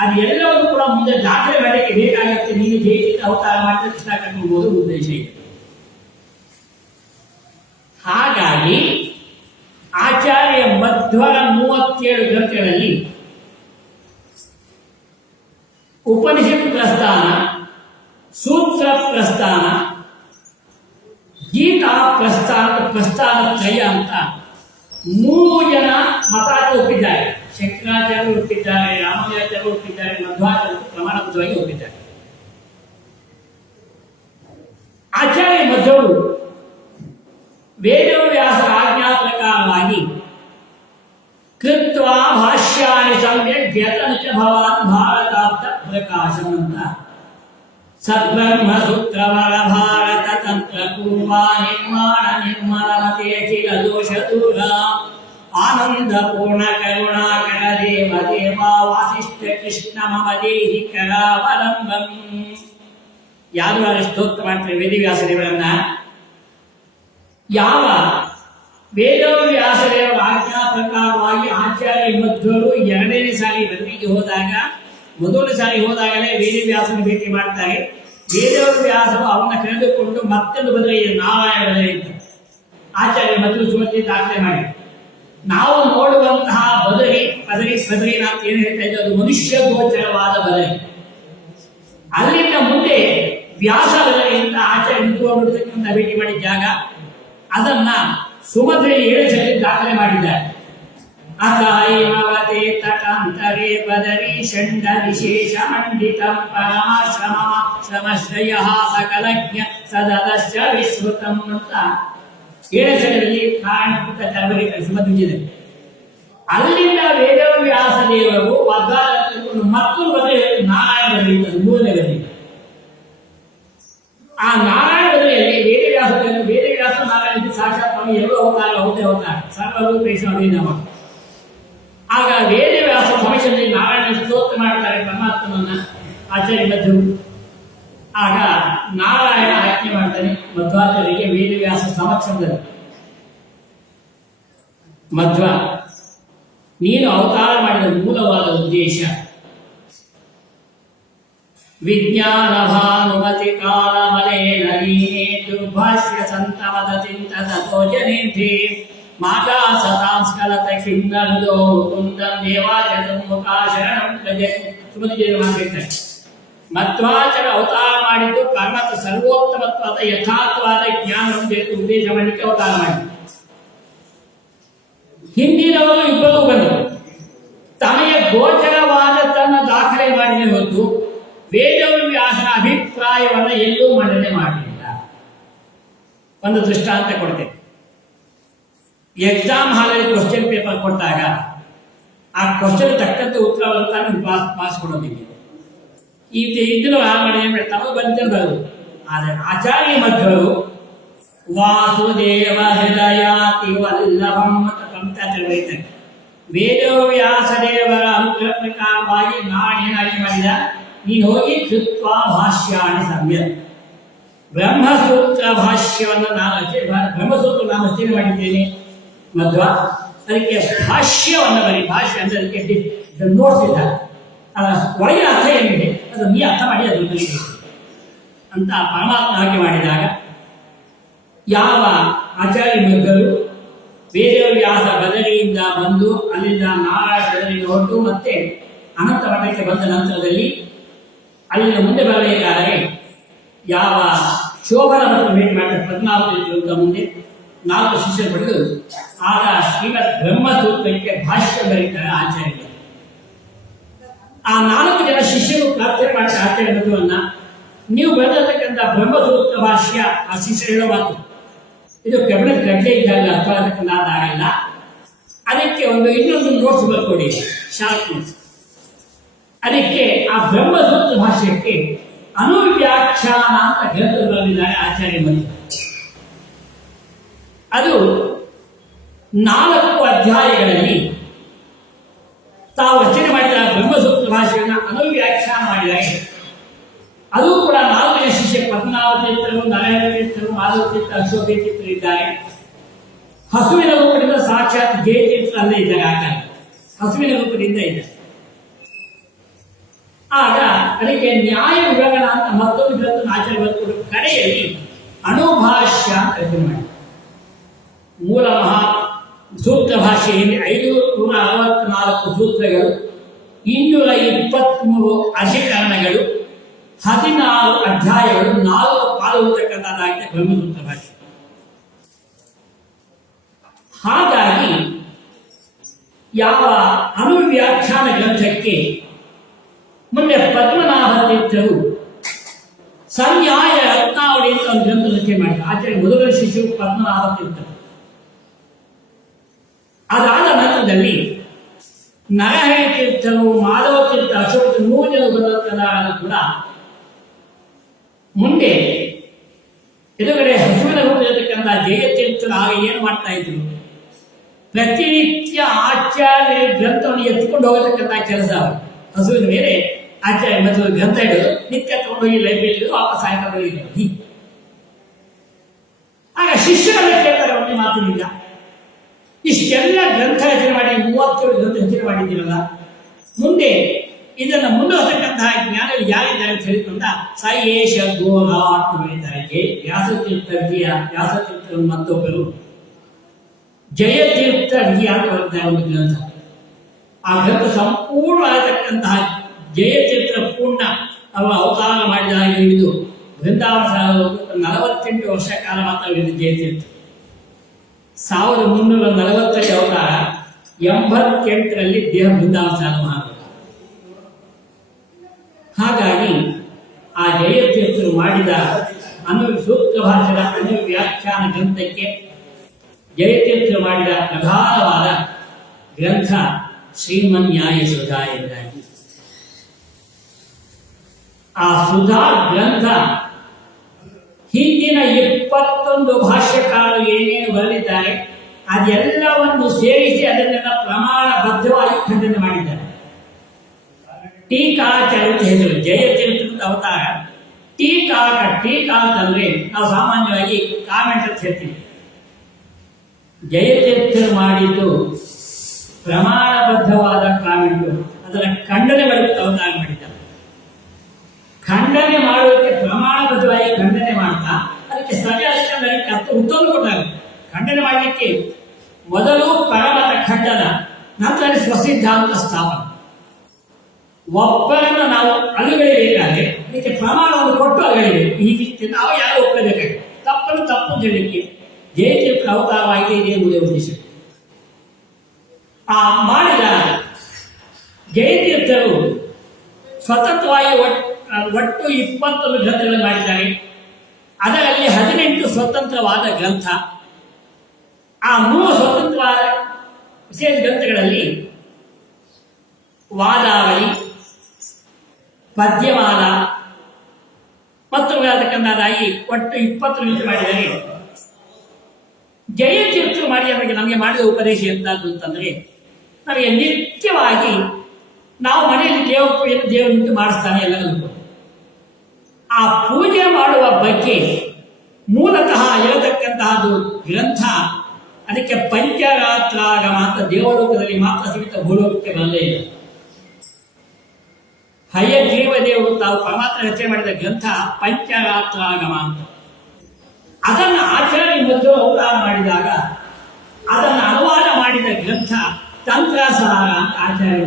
ಅದು ಎಲ್ಲವನ್ನೂ ಕೂಡ ಮುಂದೆ ದಾಖಲೆ ಮಾಡಲಿಕ್ಕೆ ಬೇಕಾಗುತ್ತೆ. ನೀನು ಜಯಿಸಿದ ಅವತಾರ ಮಾಡಿದ ಕೃಷ್ಣ ಕರ್ಕೊಂಡು ಉದ್ದೇಶ ಇದೆ. ಹಾಗಾಗಿ ಆಚಾರ್ಯ ಮಧ್ವರ 37 ಗ್ರಂಥಗಳಲ್ಲಿ ಉಪನಿಷತ್ ಪ್ರಸ್ಥಾನ, ಸೂತ್ರ ಪ್ರಸ್ಥಾನ, ಗೀತಾ ಪ್ರಸ್ಥಾನ ತ್ರಯ ಅಂತ 3 ಜನ ಮತಾಚಾರ್ಯ ಒಪ್ಪಿದ್ದಾರೆ. ಶಂಕರಾಚಾರ್ಯರು ಒಪ್ಪಿದ್ದಾರೆ, ರಾಮಾಚಾರ್ಯರು ಒಪ್ಪಿದ್ದಾರೆ, ಮಧ್ವಾಚಾರ್ಯರು ಪ್ರಮಾಣಬದ್ಧವಾಗಿ ಒಪ್ಪಿದ್ದಾರೆ. ಆಚಾರ್ಯ ಮಧ್ವರು ವೇದವ್ಯಾಸರ ಆಜ್ಞಾ ಪ್ರಕಾರವಾಗಿ ಕೃತ್ವಾ ಭಾಷ್ಯಾನಿ ಸಮ್ಯಕ್ ವ್ಯತನುಚ ಭವಾನ್ ಭಾರತಾರ್ಥ ಪ್ರಕಾಶಂ ಅಂತ ಸದ್ಬ್ರಹ್ಮ ಸೂತ್ರವರ ಭಾರತ ತಂತ್ರ ಪೂರ್ವ ನಿರ್ಮಾಣ ನಿರ್ಮಲಮತೆ ಅಖಿಲ ದೋಷ ದೂರ ಆನಂದ ಪೂರ್ಣ ಕರುಣಾಕರ ದೇವ ದೇವ ವಾಸಿಷ್ಠ ಕೃಷ್ಣ ಮಮ ದೇಹಿ ಕರಾವಲಂಬಂ. ಯಾರು ಸ್ತೋತ್ರ ಮಾಡ್ತಾರೆ ವೇದವ್ಯಾಸ ದೇವರನ್ನ. ಯಾವ ವೇದವ್ಯಾಸದೇವರ ಆಜ್ಞಾ ಪ್ರಕಾರವಾಗಿ ಆಚಾರ್ಯ ಮಧ್ವರು 2ನೇ ಸಾರಿ ಬದಲಿಗೆ ಹೋದಾಗ, ಮೊದಲನೇ ಸಾರಿ ಹೋದಾಗಲೇ ವೇದವ್ಯಾಸನ ಭೇಟಿ ಮಾಡ್ತಾರೆ. ವೇದವ್ಯಾಸರು ಅವನ್ನ ಕರೆದುಕೊಂಡು ಮತ್ತೊಂದು ಬದಲಿಗೆ ನಾರಾಯಣ ಬದಲಿಗೆ ಆಚಾರ್ಯ ಮಧ್ವರು ಸುಮತಿ ದಾಖಲೆ ಮಾಡಿ ನಾವು ನೋಡುವಂತಹ ಬದರಿನಾಥ್ ಏನು ಹೇಳ್ತಾ ಇದ್ದು, ಅದು ಮನುಷ್ಯ ಗೋಚರವಾದ ಬದರಿ. ಅಲ್ಲಿಂದ ಮುಂದೆ ವ್ಯಾಸ ಬದರಿ ಅಂತ ಆಚಾರ್ಯ ನಿಂತುಕೊಂಡಿರ್ತಕ್ಕಂಥ ಭೇಟಿ ಮಾಡಿದ ಜಾಗ, ಅದನ್ನ ಸುಮಧ್ರೆ 7 ಸಲ ದಾಖಲೆ ಮಾಡಿದ್ದಾರೆ. ಅಕಾಯಿಮವತೆ ತಟಾಂತರೇ ಬದರಿ ಷಂಡ ವಿಶೇಷ ಮಂಡಿತಂ ಪರಮಾಶ್ರಮ ಶ್ರಮಶ್ರಯ ಸಕಲಜ್ಞ ಸದದಶ್ಚ ವಿಶ್ರುತಂ ಅಂತ 7ನೇ ಸರ್ಗದಲ್ಲಿ ಕಾರಣಕೃತ ಚಳವಳಿ ಕಳಿಸಿದೆ. ಅಲ್ಲಿಂದ ವೇದವ್ಯಾಸ ದೇವರು ಮತ್ತೊಂದು ಬದಲು ನಾರಾಯಣ ಬದಲಿದ್ದರು 3ನೇ ಬದಲಿ. ಆ ನಾರಾಯಣ ಬದಲಿಯಲ್ಲಿ ವೇದವ್ಯಾಸ ನಾರಾಯಣ ಸಾಕ್ಷಾತ್ ಎಲ್ಲೋ ಅವತಾರ ಸರ್ವರೂಪೇಶ ಅಭಿನವ. ಆಗ ವೇದವ್ಯಾಸ ಭವಿಷ್ಯದಲ್ಲಿ ನಾರಾಯಣ ಸ್ತೋತ್ರ ಮಾಡ್ತಾರೆ ಪರಮಾತ್ಮನನ್ನ ಆಚಾರ್ಯ ಮಧ್ವರು. ಆಗ ನಾರಾಯಣ ಆಜ್ಞೆ ಮಾಡ್ತಾನೆ ಮಧ್ವಾಚಾರ್ಯರಿಗೆ ವೇದವ್ಯಾಸ ಸಮಕ್ಷಮದಲ್ಲಿ, ಮಧ್ವ ನೀನು ಅವತಾರ ಮಾಡಿದ ಮೂಲವಾದ ಉದ್ದೇಶ ವಿಜ್ಞಾನ ಭಾನುಮತಿ ಕಾಲ ಮಲೇನ ನೀನೇತು ಭಾಷ್ಯ ಸಂತಮದತಿಂತ ತೋಜನೇಂದ್ರಿ ಮಾತಾ ಸತಾಂಸ್ಕಲತ ಖಿನ್ನಂದೋ ಕುಂದಂ ದೇವಾಚರ ಮುಖಾಶರಣಂ ಸುಮತಿಜೇರು ಮಾತಾಡ್ತಾರೆ. ಮಧ್ವಾಚಾರ್ಯ ಅವತಾರ ಮಾಡಿದ್ದು ಕರ್ಮದ ಸರ್ವೋತ್ತಮತ್ವಾದ ಯಥಾರ್ಥವಾದ ಜ್ಞಾನವನ್ನು ತಿಳಿದು ಉದ್ದೇಶ ಮಾಡಲಿಕ್ಕೆ ಅವತಾರ ಮಾಡಿದ್ದು. ಹಿಂದಿನವರು ಇಬ್ಬರು ಬಂದರು, ತಮಗೆ ಗೋಚರವಾದ ತನ್ನ ದಾಖಲೆ ಮಾಡಿದೆ ಹೊತ್ತು ವೇದವ್ಯಾಸನ ಅಭಿಪ್ರಾಯವನ್ನು ಎಲ್ಲೂ ಮಂಡನೆ ಮಾಡಲಿಲ್ಲ. ಒಂದು ದೃಷ್ಟಾಂತ ಕೊಡ್ತೇನೆ. ಎಕ್ಸಾಮ್ ಹಾಲಲ್ಲಿ ಕ್ವಶನ್ ಪೇಪರ್ ಕೊಟ್ಟಾಗ ಆ ಕ್ವಶನ್ ತಕ್ಕಂತೆ ಉತ್ತರವನ್ನು ತಾನು ಪಾಸ್ ಕೊಡೋದಿಲ್ಲ. ಇದನ್ನು ಮಾಡಿದ್ರೆ ತಮಗೆ ಬಂದಿರಬಹುದು. ಆದರೆ ಆಚಾರ್ಯ ಮಧ್ವರು ವಾಸುದೇವ ಹೃದಯಾತಿ ವಲ್ಲಭಂ ಅಂತ ಕಂಸಾಚಾರ್ಯ ಬರೀತಾರೆ. ವೇದವ್ಯಾಸ ದೇವರ ಅನುಗ್ರಹ ಪ್ರಕಾರವಾಗಿ ನಾನೇನಾಗಿ ಮಾಡಿದ, ನೀನು ಹೋಗಿ ಕೃತ್ವ ಭಾಷ್ಯಾಣಿ ಸಮ್ಯಕ್ ಬ್ರಹ್ಮಸೂತ್ರ ಭಾಷ್ಯವನ್ನು ಬ್ರಹ್ಮಸೂತ್ರ ನಾನು ರಚನೆ ಮಾಡಿದ್ದೇನೆ ಮಧ್ವ, ಅದಕ್ಕೆ ಭಾಷ್ಯವನ್ನು ಬರೀ. ಭಾಷ್ಯ ಅಂದ್ರೆ ಅದಕ್ಕೆ ನೋಟ್ಸ್ ಇಲ್ಲ, ಒಳಗಿನ ಅರ್ಥ ಏನಿದೆ ಅದು ನೀ ಅರ್ಥ ಮಾಡಿ ಅದು ಅಂತ ಪರಮಾತ್ಮ ಹಾಗೆ ಮಾಡಿದಾಗ ಯಾವ ಆಚಾರ್ಯ ಮಧ್ವರು ವೇದವ್ಯಾಸ ಬದಲಿಯಿಂದ ಬಂದು ಅಲ್ಲಿಂದ ನಾರಾಯಣ ಬದಲಿಗೆ ಹೊರಟು ಮತ್ತೆ ಅನಂತ ಮಠಕ್ಕೆ ಬಂದ ನಂತರದಲ್ಲಿ ಅಲ್ಲಿಂದ ಮುಂದೆ ಬರಬೇಕಾದರೆ ಯಾವ ಶೋಭನ ಮತ್ತು ಭೇಟಿ ಮಾಡಿದ ಪದ್ಮಾವತಿ ಮುಂದೆ 4 ಶಿಷ್ಯರು ಪಡೆದು ಆಗ ಶ್ರೀಮದ್ ಬ್ರಹ್ಮಸೂತ್ರಕ್ಕೆ ಭಾಷ್ಯ ಬರೀತಾರೆ ಆಚಾರ್ಯ. ಆ 4 ಜನ ಶಿಷ್ಯರು ಪ್ರಾರ್ಥನೆ ಮಾಡ್ತಾರೆ ಆಚಾರ್ಯ ಮಧ್ವನ್ನ, ನೀವು ಬರೆದಿರ್ತಕ್ಕಂಥ ಬ್ರಹ್ಮಸೂತ್ರ ಭಾಷ್ಯ ಆ ಶಿಷ್ಯರು ಹೇಳೋ ಮಾತು ಇದು ಕಬ್ಬಿಣದ ಗಡ್ಡೆ ಇದ್ದಾಗ ಅರ್ಥ ಆಗಲ್ಲ, ಅದಕ್ಕೆ ಇನ್ನೊಂದು ನೋಟ್ಸ್ ಬರ್ಕೊಡಿ, ಶಾರ್ಟ್ ನೋಟ್ಸ್. ಅದಕ್ಕೆ ಆ ಬ್ರಹ್ಮಸೂತ್ರ ಭಾಷ್ಯಕ್ಕೆ ಅನುವ್ಯಾಖ್ಯಾನ ಅಂತ ಗ್ರಂಥ ಬರೆದಿದ್ದಾರೆ ಆಚಾರ್ಯ ಮಧ್ವ. ಅದು 4 ಅಧ್ಯಾಯಗಳಲ್ಲಿ ತಾವು ರಚನೆ ಮಾಡಿದ ಬ್ರಹ್ಮಸೂತ್ರ ಭಾಷೆಯನ್ನು ಅನುವ್ಯಾಖ್ಯಾನ ಮಾಡಿದ್ದಾರೆ. ಅದು ಕೂಡ 4ನೇ ಶಿಷ್ಯ ಪದ್ಮನಾಭತೀರ್ಥರು, ನಾರಾಯಣ ತೀರ್ಥರು, ಮಾಧವ ತೀರ್ಥ, ಅಶೋಕ ತೀರ್ಥರು ಇದ್ದಾರೆ. ಹಸುವಿನ ರೂಪದಿಂದ ಸಾಕ್ಷಾತ್ ಜಯತೀರ್ಥ ಅಲ್ಲೇ ಇದ್ದಾರೆ. ಆಚಾರ್ಯ ಹಸುವಿನ ರೂಪದಿಂದ ಇದ್ದಾರೆ. ಆಗ ಅದಕ್ಕೆ ನ್ಯಾಯ ವಿವರಣ ಅಂತ ಮತ್ತೊಂದು ಗ್ರಂಥ ಆಚಾರ್ಯ ಬರ್ಕೊಂಡು ಕಡೆಯಲ್ಲಿ ಅಣುಭಾಷ್ಯ ಅಂತ ರಚನೆ ಮಾಡಿ ಮೂಲ ಮಹಾ ಸೂತ್ರ ಭಾಷೆಯಲ್ಲಿ 564 ಸೂತ್ರಗಳು, 223 ಅಧಿಕರಣಗಳು, 16 ಅಧ್ಯಾಯಗಳು, 4 ಪಾಲ್ಗೊಳ್ಳತಕ್ಕಂಥದ್ದಾಗಿದೆ ಬ್ರಹ್ಮಸೂತ್ರ ಭಾಷೆ. ಹಾಗಾಗಿ ಯಾವ ಅನುವ್ಯಾಖ್ಯಾನ ಗ್ರಂಥಕ್ಕೆ ಮುಂದೆ ಪದ್ಮನಾಭ ತೀರ್ಥರು ಸಂನ್ಯಾಯ ರತ್ನಾವಳಿ ಅಂತ ಒಂದು ಗ್ರಂಥ ರಚನೆ ಮಾಡಿದ್ದಾರೆ. ಆಚಾರ್ಯ ಮೊದಲ ಶಿಶು ಪದ್ಮನಾಭ ತೀರ್ಥರು. ಅದಾದ ನಂತರದಲ್ಲಿ ನರಹರಿ ತೀರ್ಥರು, ಮಾಧವ ತೀರ್ಥ, ಅಶೋಕ 3 ಜನ ಬಂದಂತಹ ಕೂಡ ಮುಂದೆ ಎದುರುಗಡೆ ಹಸುವಿನ ರೂಪದಲ್ಲಿರತಕ್ಕಂಥ ಜಯತೀರ್ಥರು ಆಗ ಏನು ಮಾಡ್ತಾ ಇದ್ರು, ಪ್ರತಿನಿತ್ಯ ಆಚಾರ್ಯ ಗ್ರಂಥವನ್ನು ಎತ್ಕೊಂಡು ಹೋಗತಕ್ಕಂಥ ಕೆಲಸ. ಹಸುವಿನ ಮೇಲೆ ಆಚಾರ್ಯ ಮಧ್ವ ಗ್ರಂಥ ಇಡೋದು, ನಿತ್ಯ ತಗೊಂಡೋಗಿ ಲೈಬ್ರರಿ ವಾಪಸ್ ಸಾಯಂಕಾಲ ಇರೋದು. ಆಗ ಶಿಷ್ಯರನ್ನ ಕೇಳ್ತಾರೆ ಒಂದೇ ಮಾತಿನಿಂದ, ಇಷ್ಟೆಲ್ಲ ಗ್ರಂಥ ರಚನೆ ಮಾಡಿ 37 ಗ್ರಂಥ ರಚನೆ ಮಾಡಿದ್ದೀರಲ್ಲ, ಮುಂದೆ ಇದನ್ನು ಮುಂದುವರ್ತಕ್ಕಂತಹ ಜ್ಞಾನ ಯಾರಿದ್ದಾರೆ ಅಂತ ಹೇಳಿಕೊಂಡ ಸಾಯೇಶ ಗೋರ ಅಂತ ಹೇಳಿದ್ದಾರೆ. ವ್ಯಾಸತೀರ್ಥ ವಿಜಯ, ವ್ಯಾಸತೀರ್ಥ ಮತ್ತೊಬ್ಬರು ಜಯತೀರ್ಥ ವಿಜಯ ಅಂತ ಬರುತ್ತಾರೆ ಒಂದು ಗ್ರಂಥ. ಆ ಗ್ರಂಥ ಸಂಪೂರ್ಣ ಆಗತಕ್ಕಂತಹ ಜಯತೀರ್ಥ ಪೂರ್ಣ ಅವರ ಅವತಾರ ಮಾಡಿದ ಹಾಗೆ ಹಿಡಿದು ಬೃಂದಾವನ 48 ವರ್ಷ ಕಾಲ ಮಾತ್ರ ಹಿಡಿದು ಜಯತೀರ್ಥ. 1340 ಅವತಾರ, 88ರಲ್ಲಿ ದೇಹ ಬೃಂದಾವನ ಸಾಧನ. ಹಾಗಾಗಿ ಆ ಜಯತೀರ್ಥರು ಮಾಡಿದ ಸೂಕ್ತ ಭಾಷೆಯ ಅನುವ್ಯಾಖ್ಯಾನ ಗ್ರಂಥಕ್ಕೆ ಜಯತೀರ್ಥರು ಮಾಡಿದ ಪ್ರಧಾನವಾದ ಗ್ರಂಥ ಶ್ರೀಮನ್ಯಾಯ ಸುಧಾ ಎಂದಾಗಿ. ಆ ಸುಧಾ ಗ್ರಂಥ ಹಿಂದಿನ 21 ಭಾಷ್ಯಕಾರರು ಏನೇನು ಬರೆದಿದ್ದಾರೆ ಅದೆಲ್ಲವನ್ನು ಸೇರಿಸಿ ಅದನ್ನೆಲ್ಲ ಪ್ರಮಾಣಬದ್ಧವಾಗಿ ಖಂಡನೆ ಮಾಡಿದ್ದಾರೆ. ಟೀಕಾಚಾರ್ಯ ಅಂತ ಹೆಸರು, ಜಯತೀರ್ಥದ ಅವತಾರ ಟೀಕಾಕ. ಟೀಕಾ ಅಂತಂದ್ರೆ ನಾವು ಸಾಮಾನ್ಯವಾಗಿ ಕಾಮೆಂಟ್ ಅಂತ ಹೇಳ್ತೀವಿ. ಜಯತೀರ್ಥರು ಮಾಡಿದ್ದು ಪ್ರಮಾಣಬದ್ಧವಾದ ಕಾಮೆಂಟು, ಅದರ ಖಂಡನೆ ಬರುತ್ತೆ ಅವತಾರ ಮಾಡಿದ್ದಾರೆ. ಖಂಡನೆ ಮಾಡುವುದಕ್ಕೆ ಪ್ರಮಾಣಬದ್ಧವಾಗಿ ಖಂಡನೆ ಮಾಡ್ತಾ ಅದಕ್ಕೆ ಸರಿಯಾದ ಉತ್ತರ ಕೊಟ್ಟಾಗುತ್ತೆ. ಖಂಡನೆ ಮಾಡಲಿಕ್ಕೆ ಮೊದಲು ಪರಮತ ಖಂಡನ, ನಂತರ ಸ್ವಸಿದ್ಧಾಂತ ಸ್ಥಾಪನೆ. ಒಬ್ಬರನ್ನು ನಾವು ಅಲುಗೈಬೇಕಾದ್ರೆ ಇದಕ್ಕೆ ಪ್ರಮಾಣವನ್ನು ಕೊಟ್ಟು ಅಲುಗೈಬೇಕು. ಈ ರೀತಿ ನಾವು ಯಾರು ಒಪ್ಪಬೇಕಾಗಿದೆ, ತಪ್ಪನ್ನು ತಪ್ಪು ಹೇಳಲಿಕ್ಕೆ ಜಯತೀರ್ಥ ಅವತಾರವಾಗಿ ಇದೇ ಉದ್ದೇಶ. ಆ ಮಾಡಿದ ಜಯತೀರ್ಥರು ಸ್ವತಂತ್ರವಾಗಿ ಒಟ್ಟು 20 ಗ್ರಂಥಗಳು ಮಾಡಿದ್ದಾರೆ. ಅದರಲ್ಲಿ 18 ಸ್ವತಂತ್ರವಾದ ಗ್ರಂಥ. ಆ 3 ಸ್ವತಂತ್ರವಾದ ವಿಶೇಷ ಗ್ರಂಥಗಳಲ್ಲಿ ವಾದಾವಳಿ, ಪದ್ಯಮಾಲ ಮತ್ತು ಅದಕ್ಕಂದಾಗಿ ಒಟ್ಟು 20 ಗ್ರಂಥ ಮಾಡಿದ್ದಾರೆ. ಜಯತೀರ್ಥರು ಮಾಡಿ ನಮಗೆ ಮಾಡಿದ ಉಪದೇಶ ಎಂತಾದ್ದು ಅಂತಂದ್ರೆ, ನಮಗೆ ನಿತ್ಯವಾಗಿ ನಾವು ಮನೆಯಲ್ಲಿ ದೇವರನ್ನು ಮಾಡಿಸ್ತಾನೆ ಎಲ್ಲರಿಗೂ. ಆ ಪೂಜೆ ಮಾಡುವ ಬಗ್ಗೆ ಮೂಲತಃ ಇರತಕ್ಕಂತಹದ್ದು ಗ್ರಂಥ. ಅದಕ್ಕೆ ಪಂಚರಾತ್ರಾಗಮ ಅಂತ ದೇವಲೋಕದಲ್ಲಿ ಮಾತ್ರ ಸೀಮಿತ, ಭೂಲೋಕಕ್ಕೆ ಬರಲೇ ಇಲ್ಲ. ಹಯಗ್ರೀವ ದೇವರು ತಾವು ಪರಮಾತ್ಮ ರಚನೆ ಮಾಡಿದ ಗ್ರಂಥ ಪಂಚರಾತ್ರಾಗಮ ಅಂತ. ಅದನ್ನು ಆಚಾರ್ಯ ಮೊದಲು ಅವತಾರ ಮಾಡಿದಾಗ ಅದನ್ನು ಅನುವಾದ ಮಾಡಿದ ಗ್ರಂಥ ತಂತ್ರಸಾರ ಅಂತ ಆಚಾರ್ಯ.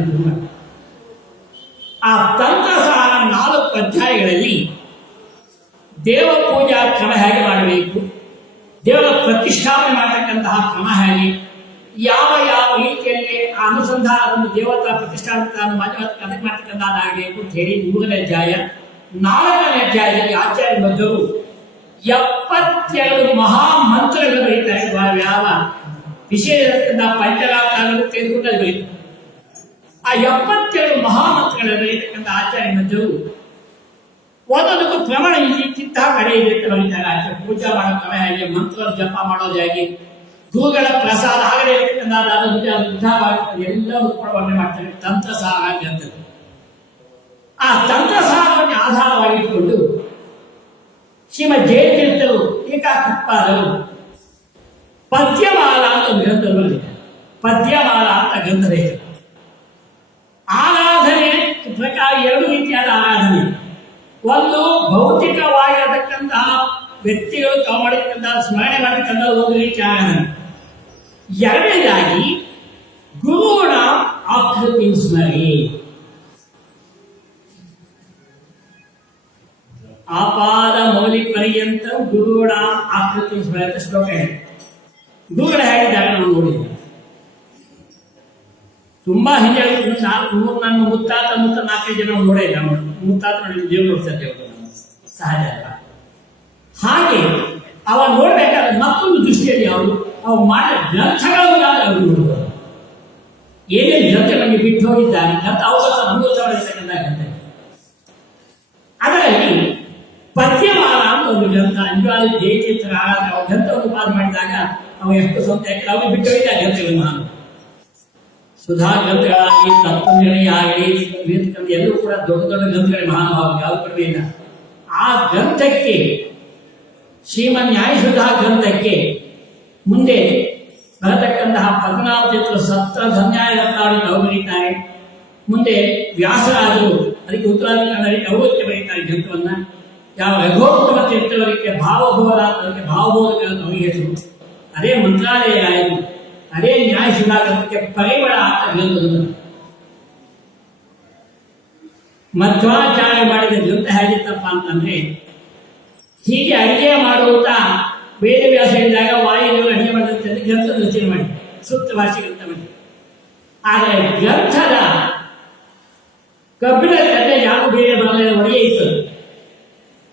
ಆ ತಂತ್ರಸಾರ 4 ಅಧ್ಯಾಯಗಳಲ್ಲಿ ದೇವ ಪೂಜಾ ಕ್ರಮ ಹೇಗೆ ಮಾಡಬೇಕು, ದೇವರ ಪ್ರತಿಷ್ಠಾಪನೆ ಮಾಡತಕ್ಕಂತಹ ಕ್ರಮ ಹೇಗೆ, ಯಾವ ಯಾವ ರೀತಿಯಲ್ಲಿ ಆ ಅನುಸಂಧಾನವನ್ನು ದೇವತಾ ಪ್ರತಿಷ್ಠಾಪನೆ ಮಾಡತಕ್ಕಂಥದ್ದಾಗಬೇಕು ಅಂತ ಹೇಳಿ 3ನೇ ಅಧ್ಯಾಯ. 4ನೇ ಅಧ್ಯಾಯದಲ್ಲಿ ಆಚಾರ್ಯ ಮಧ್ವರು 72 ಮಹಾಮಂತ್ರಗಳು ಬರೀತಾರೆ. ಯಾವ ವಿಷಯ ಪಂಚರಾತ್ರಗಳು ತೆಗೆದುಕೊಂಡು ಅದು ಬರೀತಾರೆ. ಆ 72 ಮಹಾಮಂತ್ರಗಳನ್ನು ಬರೀತಕ್ಕಂಥ ಆಚಾರ್ಯ ಮಧ್ವರು ಒಂದೊಂದಕ್ಕೂ ಪ್ರಮಾಣ ಇಂತಹ ಕಡೆ ಇದೆ ಅಂತ ಬರೀತಾರೆ. ಆಚಾರ್ಯ ಪೂಜಾ ಮಾಡೋ ಕ್ರಮ ಹೇಗೆ, ಮಂತ್ರ ಜಪ ಮಾಡೋದು ಹೇಗೆ, ಗುರುಗಳ ಪ್ರಸಾದ ಆಗಲೇ ಎಲ್ಲ ವರ್ಣನೆ ಮಾಡ್ತಾರೆ. ತಂತ್ರಸಾರ ಗ್ರಂಥದ್ದು. ಆ ತಂತ್ರಸಾರವನ್ನು ಆಧಾರವಾಗಿಟ್ಟುಕೊಂಡು ಶ್ರೀಮದ್ ಜಯತೀರ್ಥರು ಏಕಾಕೃತ್ಪಾದರು ಪದ್ಯಮಾಲ ಅಂತ ಒಂದು ಗ್ರಂಥ ಬರೆದಿದ್ದಾರೆ. ಪದ್ಯಮಾಲ ಅಂತ ಗ್ರಂಥದ ಹೆಸರು. ಆರಾಧನೆ ಪ್ರಕಾರ 2 ರೀತಿಯಾದ ಆರಾಧನೆ. ಒಂದು ಭೌತಿಕವಾಗಿರತಕ್ಕಂತಹ ವ್ಯಕ್ತಿಗಳು ತಾವು ಮಾಡತಕ್ಕಂತಹ ಸ್ಮರಣೆ ಮಾಡತಕ್ಕಂತಹ ಒಂದು ರೀತಿಯ ಆರಾಧನೆ. 2ನೇದಾಗಿ ಗುರುಣ ಆಕೃತಿ ಸ್ಮರಣೆ. ಆಪಾದ ಮೌಲಿ ಪರ್ಯಂತ ಗುರುಣ ಆಕೃತಿ ಸ್ಮರಣೆ ಶ್ಲೋಕ ಇದೆ. ಗುರುಗಳು ಹೇಳಿದ್ದಾರೆ ನಾವು ನೋಡಿದ್ವಿ. ತುಂಬಾ ಹಿಂದೆ ನನ್ನ ಮುತ್ತಾತ 4 ಜನ ನೋಡೇ ಇಲ್ಲ. ಮುತ್ತಾತ ನೋಡಿ ದೇವ್ರು ನೋಡ್ತಾರೆ, ಸಹಜ ಅಲ್ಲ. ಹಾಗೆ ಅವ ನೋಡ್ಬೇಕಾದ್ರೆ ಮತ್ತೊಂದು ದೃಷ್ಟಿಯಲ್ಲಿ ಅವ್ರು ಮಾಡಿದ ಗ್ರಂಥಗಳು ಅವರು ನೋಡ್ಬೋದು. ಏನೇನು ಗ್ರಂಥಗಳಿಗೆ ಬಿಟ್ಟು ಹೋಗಿದ್ದಾರೆ ಗ್ರಂಥ ಅವಕಾಶ ಅನುಭವಿಸತಕ್ಕಂಥ ಗ್ರಂಥ. ಅದರಲ್ಲಿ ಪದ್ಯಮಾಲ ಅಂತ ಒಂದು ಗ್ರಂಥ. ನಿಜವಾದ ಜಯತೀರ್ಥರ ಗ್ರಂಥವನ್ನು ಪಾಸ್ ಮಾಡಿದಾಗ ಅವ ಎಷ್ಟು ಸ್ವಂತ ಅವ್ರು ಬಿಟ್ಟು ಹೋಗಿದ್ದ ಗ್ರಂಥಗಳು. ನಾನು ಸುಧಾ ಗ್ರಂಥಗಳಾಗಲಿ, ತತ್ವನಿರ್ಣಯ ಆಗಲಿ, ಎಲ್ಲರೂ ಕೂಡ ದೊಡ್ಡ ದೊಡ್ಡ ಗ್ರಂಥಗಳ ಮಹಾನುಭಾವ, ಯಾವುದು ಕಡಿಮೆ ಇಲ್ಲ. ಆ ಗ್ರಂಥಕ್ಕೆ ಶ್ರೀಮನ್ಯಾಯ ಸುಧಾ ಗ್ರಂಥಕ್ಕೆ ಮುಂದೆ ಬರತಕ್ಕಂತಹ 14 ಸತ್ರ ಧನ್ಯಾಯಗಳು ಅವರು ಬರೀತಾರೆ. ಮುಂದೆ ವ್ಯಾಸರಾಜರು ಅದಕ್ಕೆ ಉತ್ತರಾಧಿಕಾರಿ ಅವರಿಗೆ ಬರೀತಾರೆ ಗ್ರಂಥವನ್ನ. ಯಾವ ರಘೋತ್ತಮ ತೀರ್ಥವರಿಗೆ ಭಾವಭೋರ ಅದಕ್ಕೆ ಭಾವಬೋಧಕ ಅಂತ ಅವರಿಗೆ ಹೆಸರು. ಅದೇ ಮಂತ್ರಾಲಯ ಆಯಿತು. ಅದೇ ನ್ಯಾಯ ಸುಧಾ ಗ್ರಂಥಕ್ಕೆ ಪರಿಮಳ ಅಂತ ಗ್ರಂಥವನ್ನು ಮಧ್ವಾಚಾರ್ಯ ಮಾಡಿದ ಗ್ರಂಥ ಹೇಗಿತ್ತಪ್ಪ ಅಂತಂದ್ರೆ, ಹೀಗೆ ಅಡಿಗೆ ಮಾಡುತ್ತಾ ವೇದವ್ಯಾಸ ಇದ್ದಾಗ ವಾಯುದೇವರು ಅಡಿಗೆ ಮಾಡಿದಂತೆ ಗ್ರಂಥದ ರಚನೆ ಮಾಡಿ ಸೂಕ್ತ ಭಾಷೆ ಗ್ರಂಥ ಮಾಡಿ. ಆದರೆ ಗ್ರಂಥದ ಕಬ್ಬಿಣ ಕಥೆ ಯಾವ ಬೇರೆ ಬರಲಿಲ್ಲ, ಒಡೆಯೇ ಇತ್ತು.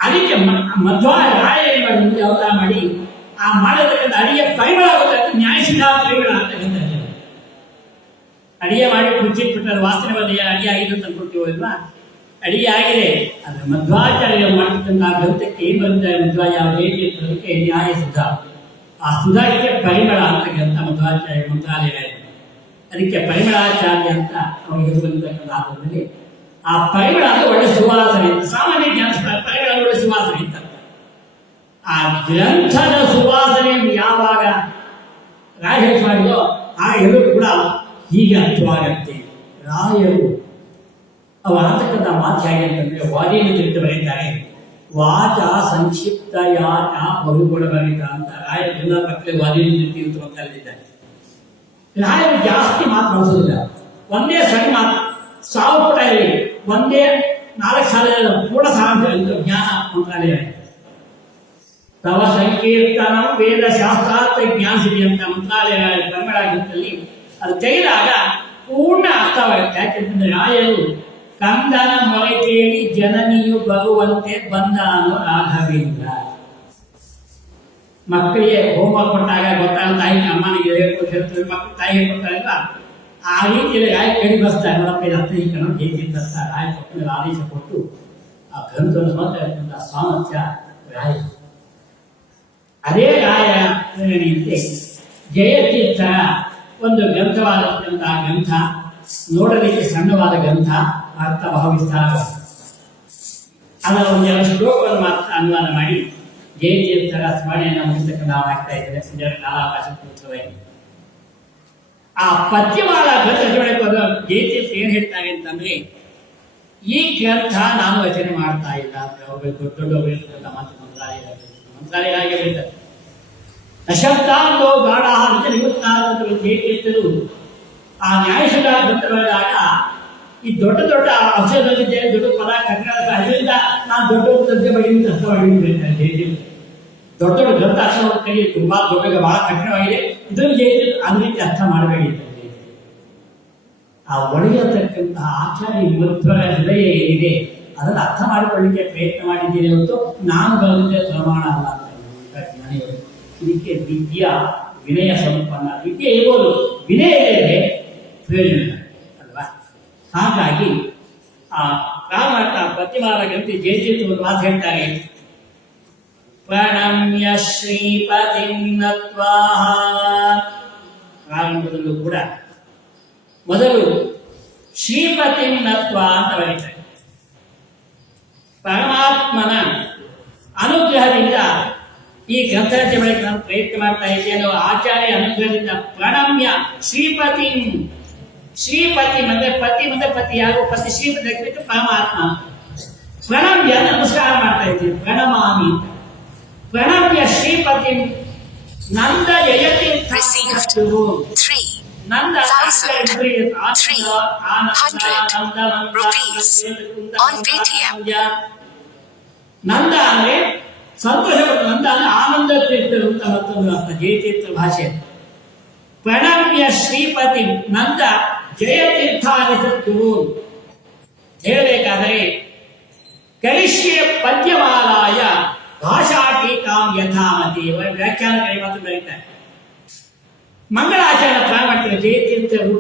ಅದಕ್ಕೆ ಮಧ್ವಾಚಾರ್ಯ ಮುಂದೆ ಅವತಾರ ಮಾಡಿ ಆ ಮಾಡಿರ್ತಕ್ಕಂಥ ಅಡಿಗೆ ಪರಿಮಳ ಆಗುತ್ತೆ, ನ್ಯಾಯಸಿದ್ಧ ಪರಿಮಳ ಅಂತಕ್ಕಂಥ ಅಡಿಗೆ ಮಾಡಿ ಕುಂಚಿಟ್ಬಿಟ್ರೆ ವಾಸನೆ ಬಂದು ಅಡಿಗೆ ಆಗಿದೆ ಅಂತ ಅನ್ಕೊಳ್ತೀವಲ್ವಾ? ಅಡಿಗೆ ಆಗಿದೆ, ಆದರೆ ಮಧ್ವಾಚಾರ್ಯ ಮಾಡಿರ್ತಕ್ಕಂಥ ಗ್ರಂಥಕ್ಕೆ ಏನು ಬರುತ್ತೆ? ಮಧ್ವ ಯಾವ ಹೇಗೆ ಇರ್ತದಕ್ಕೆ ನ್ಯಾಯ ಸಿದ್ಧ, ಆ ಸುಧಾಕ್ಕೆ ಪರಿಮಳ ಅಂತಕ್ಕಂಥ ಮಧ್ವಾಚಾರ್ಯ ಮಂತ್ರಾಲಯ. ಅದಕ್ಕೆ ಪರಿಮಳಾಚಾರ್ಯ ಅಂತ ಅವರಿಗೆ ಬಂದಿರ್ತಕ್ಕಂಥ ಆಧಾರದಲ್ಲಿ ಆ ಪರಿಮಳ ಅಂದ್ರೆ ಒಳ್ಳೆ ಸುವಾಸನೆ ಅಂತ. ಸಾಮಾನ್ಯ ಜ್ಞಾನ ಪರಿಮಳ ಒಳ್ಳೆ ಸುವಾಸನೆ ಅಂತ. ಆ ಗ್ರಂಥದ ಸುವಾಸನೆ ಯಾವಾಗ ರಾಜೇಶ್ ಮಾಡಿದೋ ಆ ಎಲ್ಲರೂ ಕೂಡ ಹೀಗೆ ಅರ್ಥವಾಗತ್ತೆ. ರಾಯರು ಅವ ಅಂತಕ್ಕಂಥ ಮಾತು ಹೇಗೆ ಅಂತಂದ್ರೆ ವಾದಿಯನ್ನು ತಿಳಿದು ಬರೀತಾರೆ. ವಾಚ ಸಂಕ್ಷಿಪ್ತ ಯಾಚ ಬಹುಗುಣಭರಿತ ಅಂತ ರಾಯರು ಎಲ್ಲ ಪಕ್ಕದಲ್ಲಿ ವಾದಿಯನ್ನು ತಿಳಿದು ಅಂತ ಹೇಳಿದ್ದಾರೆ. ರಾಯರು ಜಾಸ್ತಿ ಮಾತು ಬಳಸೋದಿಲ್ಲ, ಒಂದೇ ಸಣ್ಣ ಮಾತು, 1000 ಪುಟ ಇರಲಿ, ಒಂದೇ 4 ಸಾಲ ಪೂರ್ಣ ಸಾರಾಂಶ ಜ್ಞಾನ ಮಂತ್ರಾಲಯ. ತವ ಸಂಕೀರ್ತನ ವೇದ ಶಾಸ್ತ್ರಾರ್ಥ ಜ್ಞಾನಿಸಿದೆ ಅಂತ ಮಂತ್ರಾಲಯ ಕನ್ನಡದಲ್ಲಿ ಅದು ತೆಗೆದಾಗ ಪೂರ್ಣ ಅರ್ಥವಾಗುತ್ತೆ. ಯಾಕೆಂತಂದ್ರೆ ರಾಯರು ಕಂದನ ಮೊರೆ ಕೇಳಿ ಜನನಿಯು ಬರುವಂತೆ ಬಂದ ಅನ್ನೋ ರಾಘವೇಂದ್ರ. ಮಕ್ಕಳಿಗೆ ಹೋಮ್ವರ್ಕ್ ಕೊಟ್ಟಾಗ ಗೊತ್ತಾಗ ತಾಯಿ ಅಮ್ಮನಿಗೆ ಹೇಳ್ತಾರೆ, ಮಕ್ಕಳು ತಾಯಿ ಹೇಳ್ಕೊಡ್ತಾರಲ್ವ, ಆ ರೀತಿಯಲ್ಲಿ ರಾಯ ಕೇಳಿ ಬರ್ತಾರೆ. ನೋಡಪ್ಪ ಇದು ಅರ್ಥ ಕಣ ಹೇಗೆ ಬರ್ತಾರೆ. ರಾಯ ಪಕ್ಕದಲ್ಲಿ ಆದೇಶ ಕೊಟ್ಟು ಆ ಗ್ರಂಥವನ್ನು ಮಾತಾಡ್ತಕ್ಕಂಥ ಸಾಮರ್ಥ್ಯ ರಾಯ. ಅದೇ ರಾಯ ಪ್ರೇರಣೆಯಂತೆ ಜಯತೀರ್ಥರ ಒಂದು ಗ್ರಂಥವಾದಂತಹ ಗ್ರಂಥ, ನೋಡಲಿಕ್ಕೆ ಸಣ್ಣವಾದ ಗ್ರಂಥ, ಅರ್ಥ ಬಹಳ ವಿಸ್ತಾರ. ಅದರ ಒಂದೆರಡು ಶ್ಲೋಕವನ್ನು ಮಾತ್ರ ಅನುವಾದ ಮಾಡಿ ಜಯತೀರ್ಥರ ಸ್ಮರಣೆಯನ್ನು ಮುಗಿಸ್ತಕ್ಕಂಥ ನಾವು ಆಗ್ತಾ ಇದ್ದೇವೆ. ಕಾಲಾವಕಾಶ ಪೂರ್ವವಾಗಿ ಆ ಪದ್ಯವಾದ ಗ್ರಂಥ ಜಯತೀರ್ಥ ಏನ್ ಹೇಳ್ತಾರೆ ಅಂತಂದ್ರೆ, ಈ ಗ್ರಂಥ ನಾನು ರಚನೆ ಮಾಡ್ತಾ ಇಲ್ಲ ಅಂತ ದೊಡ್ಡ ಮಾತು ಮಂತ್ರಾಲಯ ಹಾಗೆ ಹೇಳ್ತಾರೆ. ಅಶಬ್ದಾಂತೋ ಗಾಢ ಅಂತ ನಿವೃತ್ತ ಜಯತೀರ್ಥರು ಆ ನ್ಯಾಯಶಾಸ್ತ್ರ ಗ್ರಂಥ ಬರೆದಾಗ ಈ ದೊಡ್ಡ ದೊಡ್ಡ ಅಕ್ಷರದಲ್ಲಿದ್ದೇನೆ, ದೊಡ್ಡ ಪದ ಕನ್ನಡ, ಅದರಿಂದ ನಾನು ದೊಡ್ಡ ಗ್ರಂಥ ಬರೀ ಅರ್ಥ ಮಾಡಿ ಹೇಳ್ತಾರೆ ಜಯತೀರ್ಥ. ದೊಡ್ಡ ದೊಡ್ಡ ಗ್ರಂಥ ಅಕ್ಷರ ಕೈ ತುಂಬಾ ದೊಡ್ಡ ಬಹಳ ಕಠಿಣವಾಗಿದೆ, ಇದನ್ನು ಜಯತೀರ್ಥ ಅದ ರೀತಿ ಅರ್ಥ ಮಾಡಬೇಡಿ ಅಂತ. ಆ ಒಡೆಯತಕ್ಕಂತಹ ಆಚಾರ್ಯ ಮಧ್ವರ ಹೃದಯ ಏನಿದೆ ಅದನ್ನು ಅರ್ಥ ಮಾಡಿಕೊಳ್ಳಿಕ್ಕೆ ಪ್ರಯತ್ನ ಮಾಡಿದ್ದೀನಿ ಹೊರತು ನಾನು ಬರೆದಿದ್ದೆ ಪ್ರಮಾಣ ಅಲ್ಲ ಅಂತ ಜ್ಞಾನಿಗಳು. ಇದಕ್ಕೆ ವಿದ್ಯಾ ವಿನಯ ಸಂಪನ್ನ. ವಿದ್ಯೆ ಇರ್ಬೋದು, ವಿನಯ ಇದೆ ಪ್ರಯೋಜನ ಅಲ್ವಾ? ಹಾಗಾಗಿ ಆ ರಾಮಟ ಪ್ರತಿಮಾರ ಗ್ರಂಥಿ ಜಯತೀರ್ಥ ಒಂದು ಮಾತು ಹೇಳ್ತಾರೆ, ಪ್ರಣಮ್ಯ ಶ್ರೀಪತಿಂ ನತ್ವಾ. ಪ್ರಾರಂಭದಲ್ಲೂ ಕೂಡ ಮೊದಲು ಶ್ರೀಪತಿಂ ನತ್ವಾ ಅಂತ ಬರೀತಾರೆ. ಪರಮಾತ್ಮನ ಅನುಗ್ರಹದಿಂದ ಈ ಗ್ರಂಥ ರಚನೆ ಬಳಿಕ ನಾನು ಪ್ರಯತ್ನ ಮಾಡ್ತಾ ಇದ್ದೇನೆ. ಆಚಾರ್ಯ ಅನುಗ್ರಹದಿಂದ ಪ್ರಣಮ್ಯ ಶ್ರೀಪತಿ. ಶ್ರೀಪತಿ ಅಂದ್ರೆ ಪತಿ ಯಾರು? ಪತಿ ಶ್ರೀಪತಿ ಪರಮಾತ್ಮ. ಪ್ರಣಮ್ಯ ನಮಸ್ಕಾರ ಮಾಡ್ತಾ ಇದ್ದೀನಿ, ಪ್ರಣಮಾಮಿ. ಪ್ರಣಮ್ಯ ಶ್ರೀಪತಿ ನಂದ ಯಯತಿ ನಂದ ನಂದ ಅಂದ್ರೆ ಸಂತೋಷ, ನಂದ ಅಂದ್ರೆ ಆನಂದ ತೀರ್ಥರು ಅಂತ ಮತ್ತೊಂದು ಅರ್ಥ ಜಯತೀರ್ಥ ಭಾಷೆ. ಪ್ರಣಮ್ಯ ಶ್ರೀಪತಿ ನಂದ ಜಯತೀರ್ಥಾನಿಸತ್ತು ಹೇಳಬೇಕಾದರೆ ಕರಿಷ್ಯೆ ಪದ್ಯಮಾಲಾಯ ಭಾಷಾ ಟೀಕಾಂ ಯಥಾಮತಿ. ವ್ಯಾಖ್ಯಾನ ಮಾತ್ರ ಬರೀತಾರೆ. ಮಂಗಳಾಚರಣೆ ಪ್ರಾರಂಭ ಮಾಡ್ತಾರೆ ಜಯತೀರ್ಥರು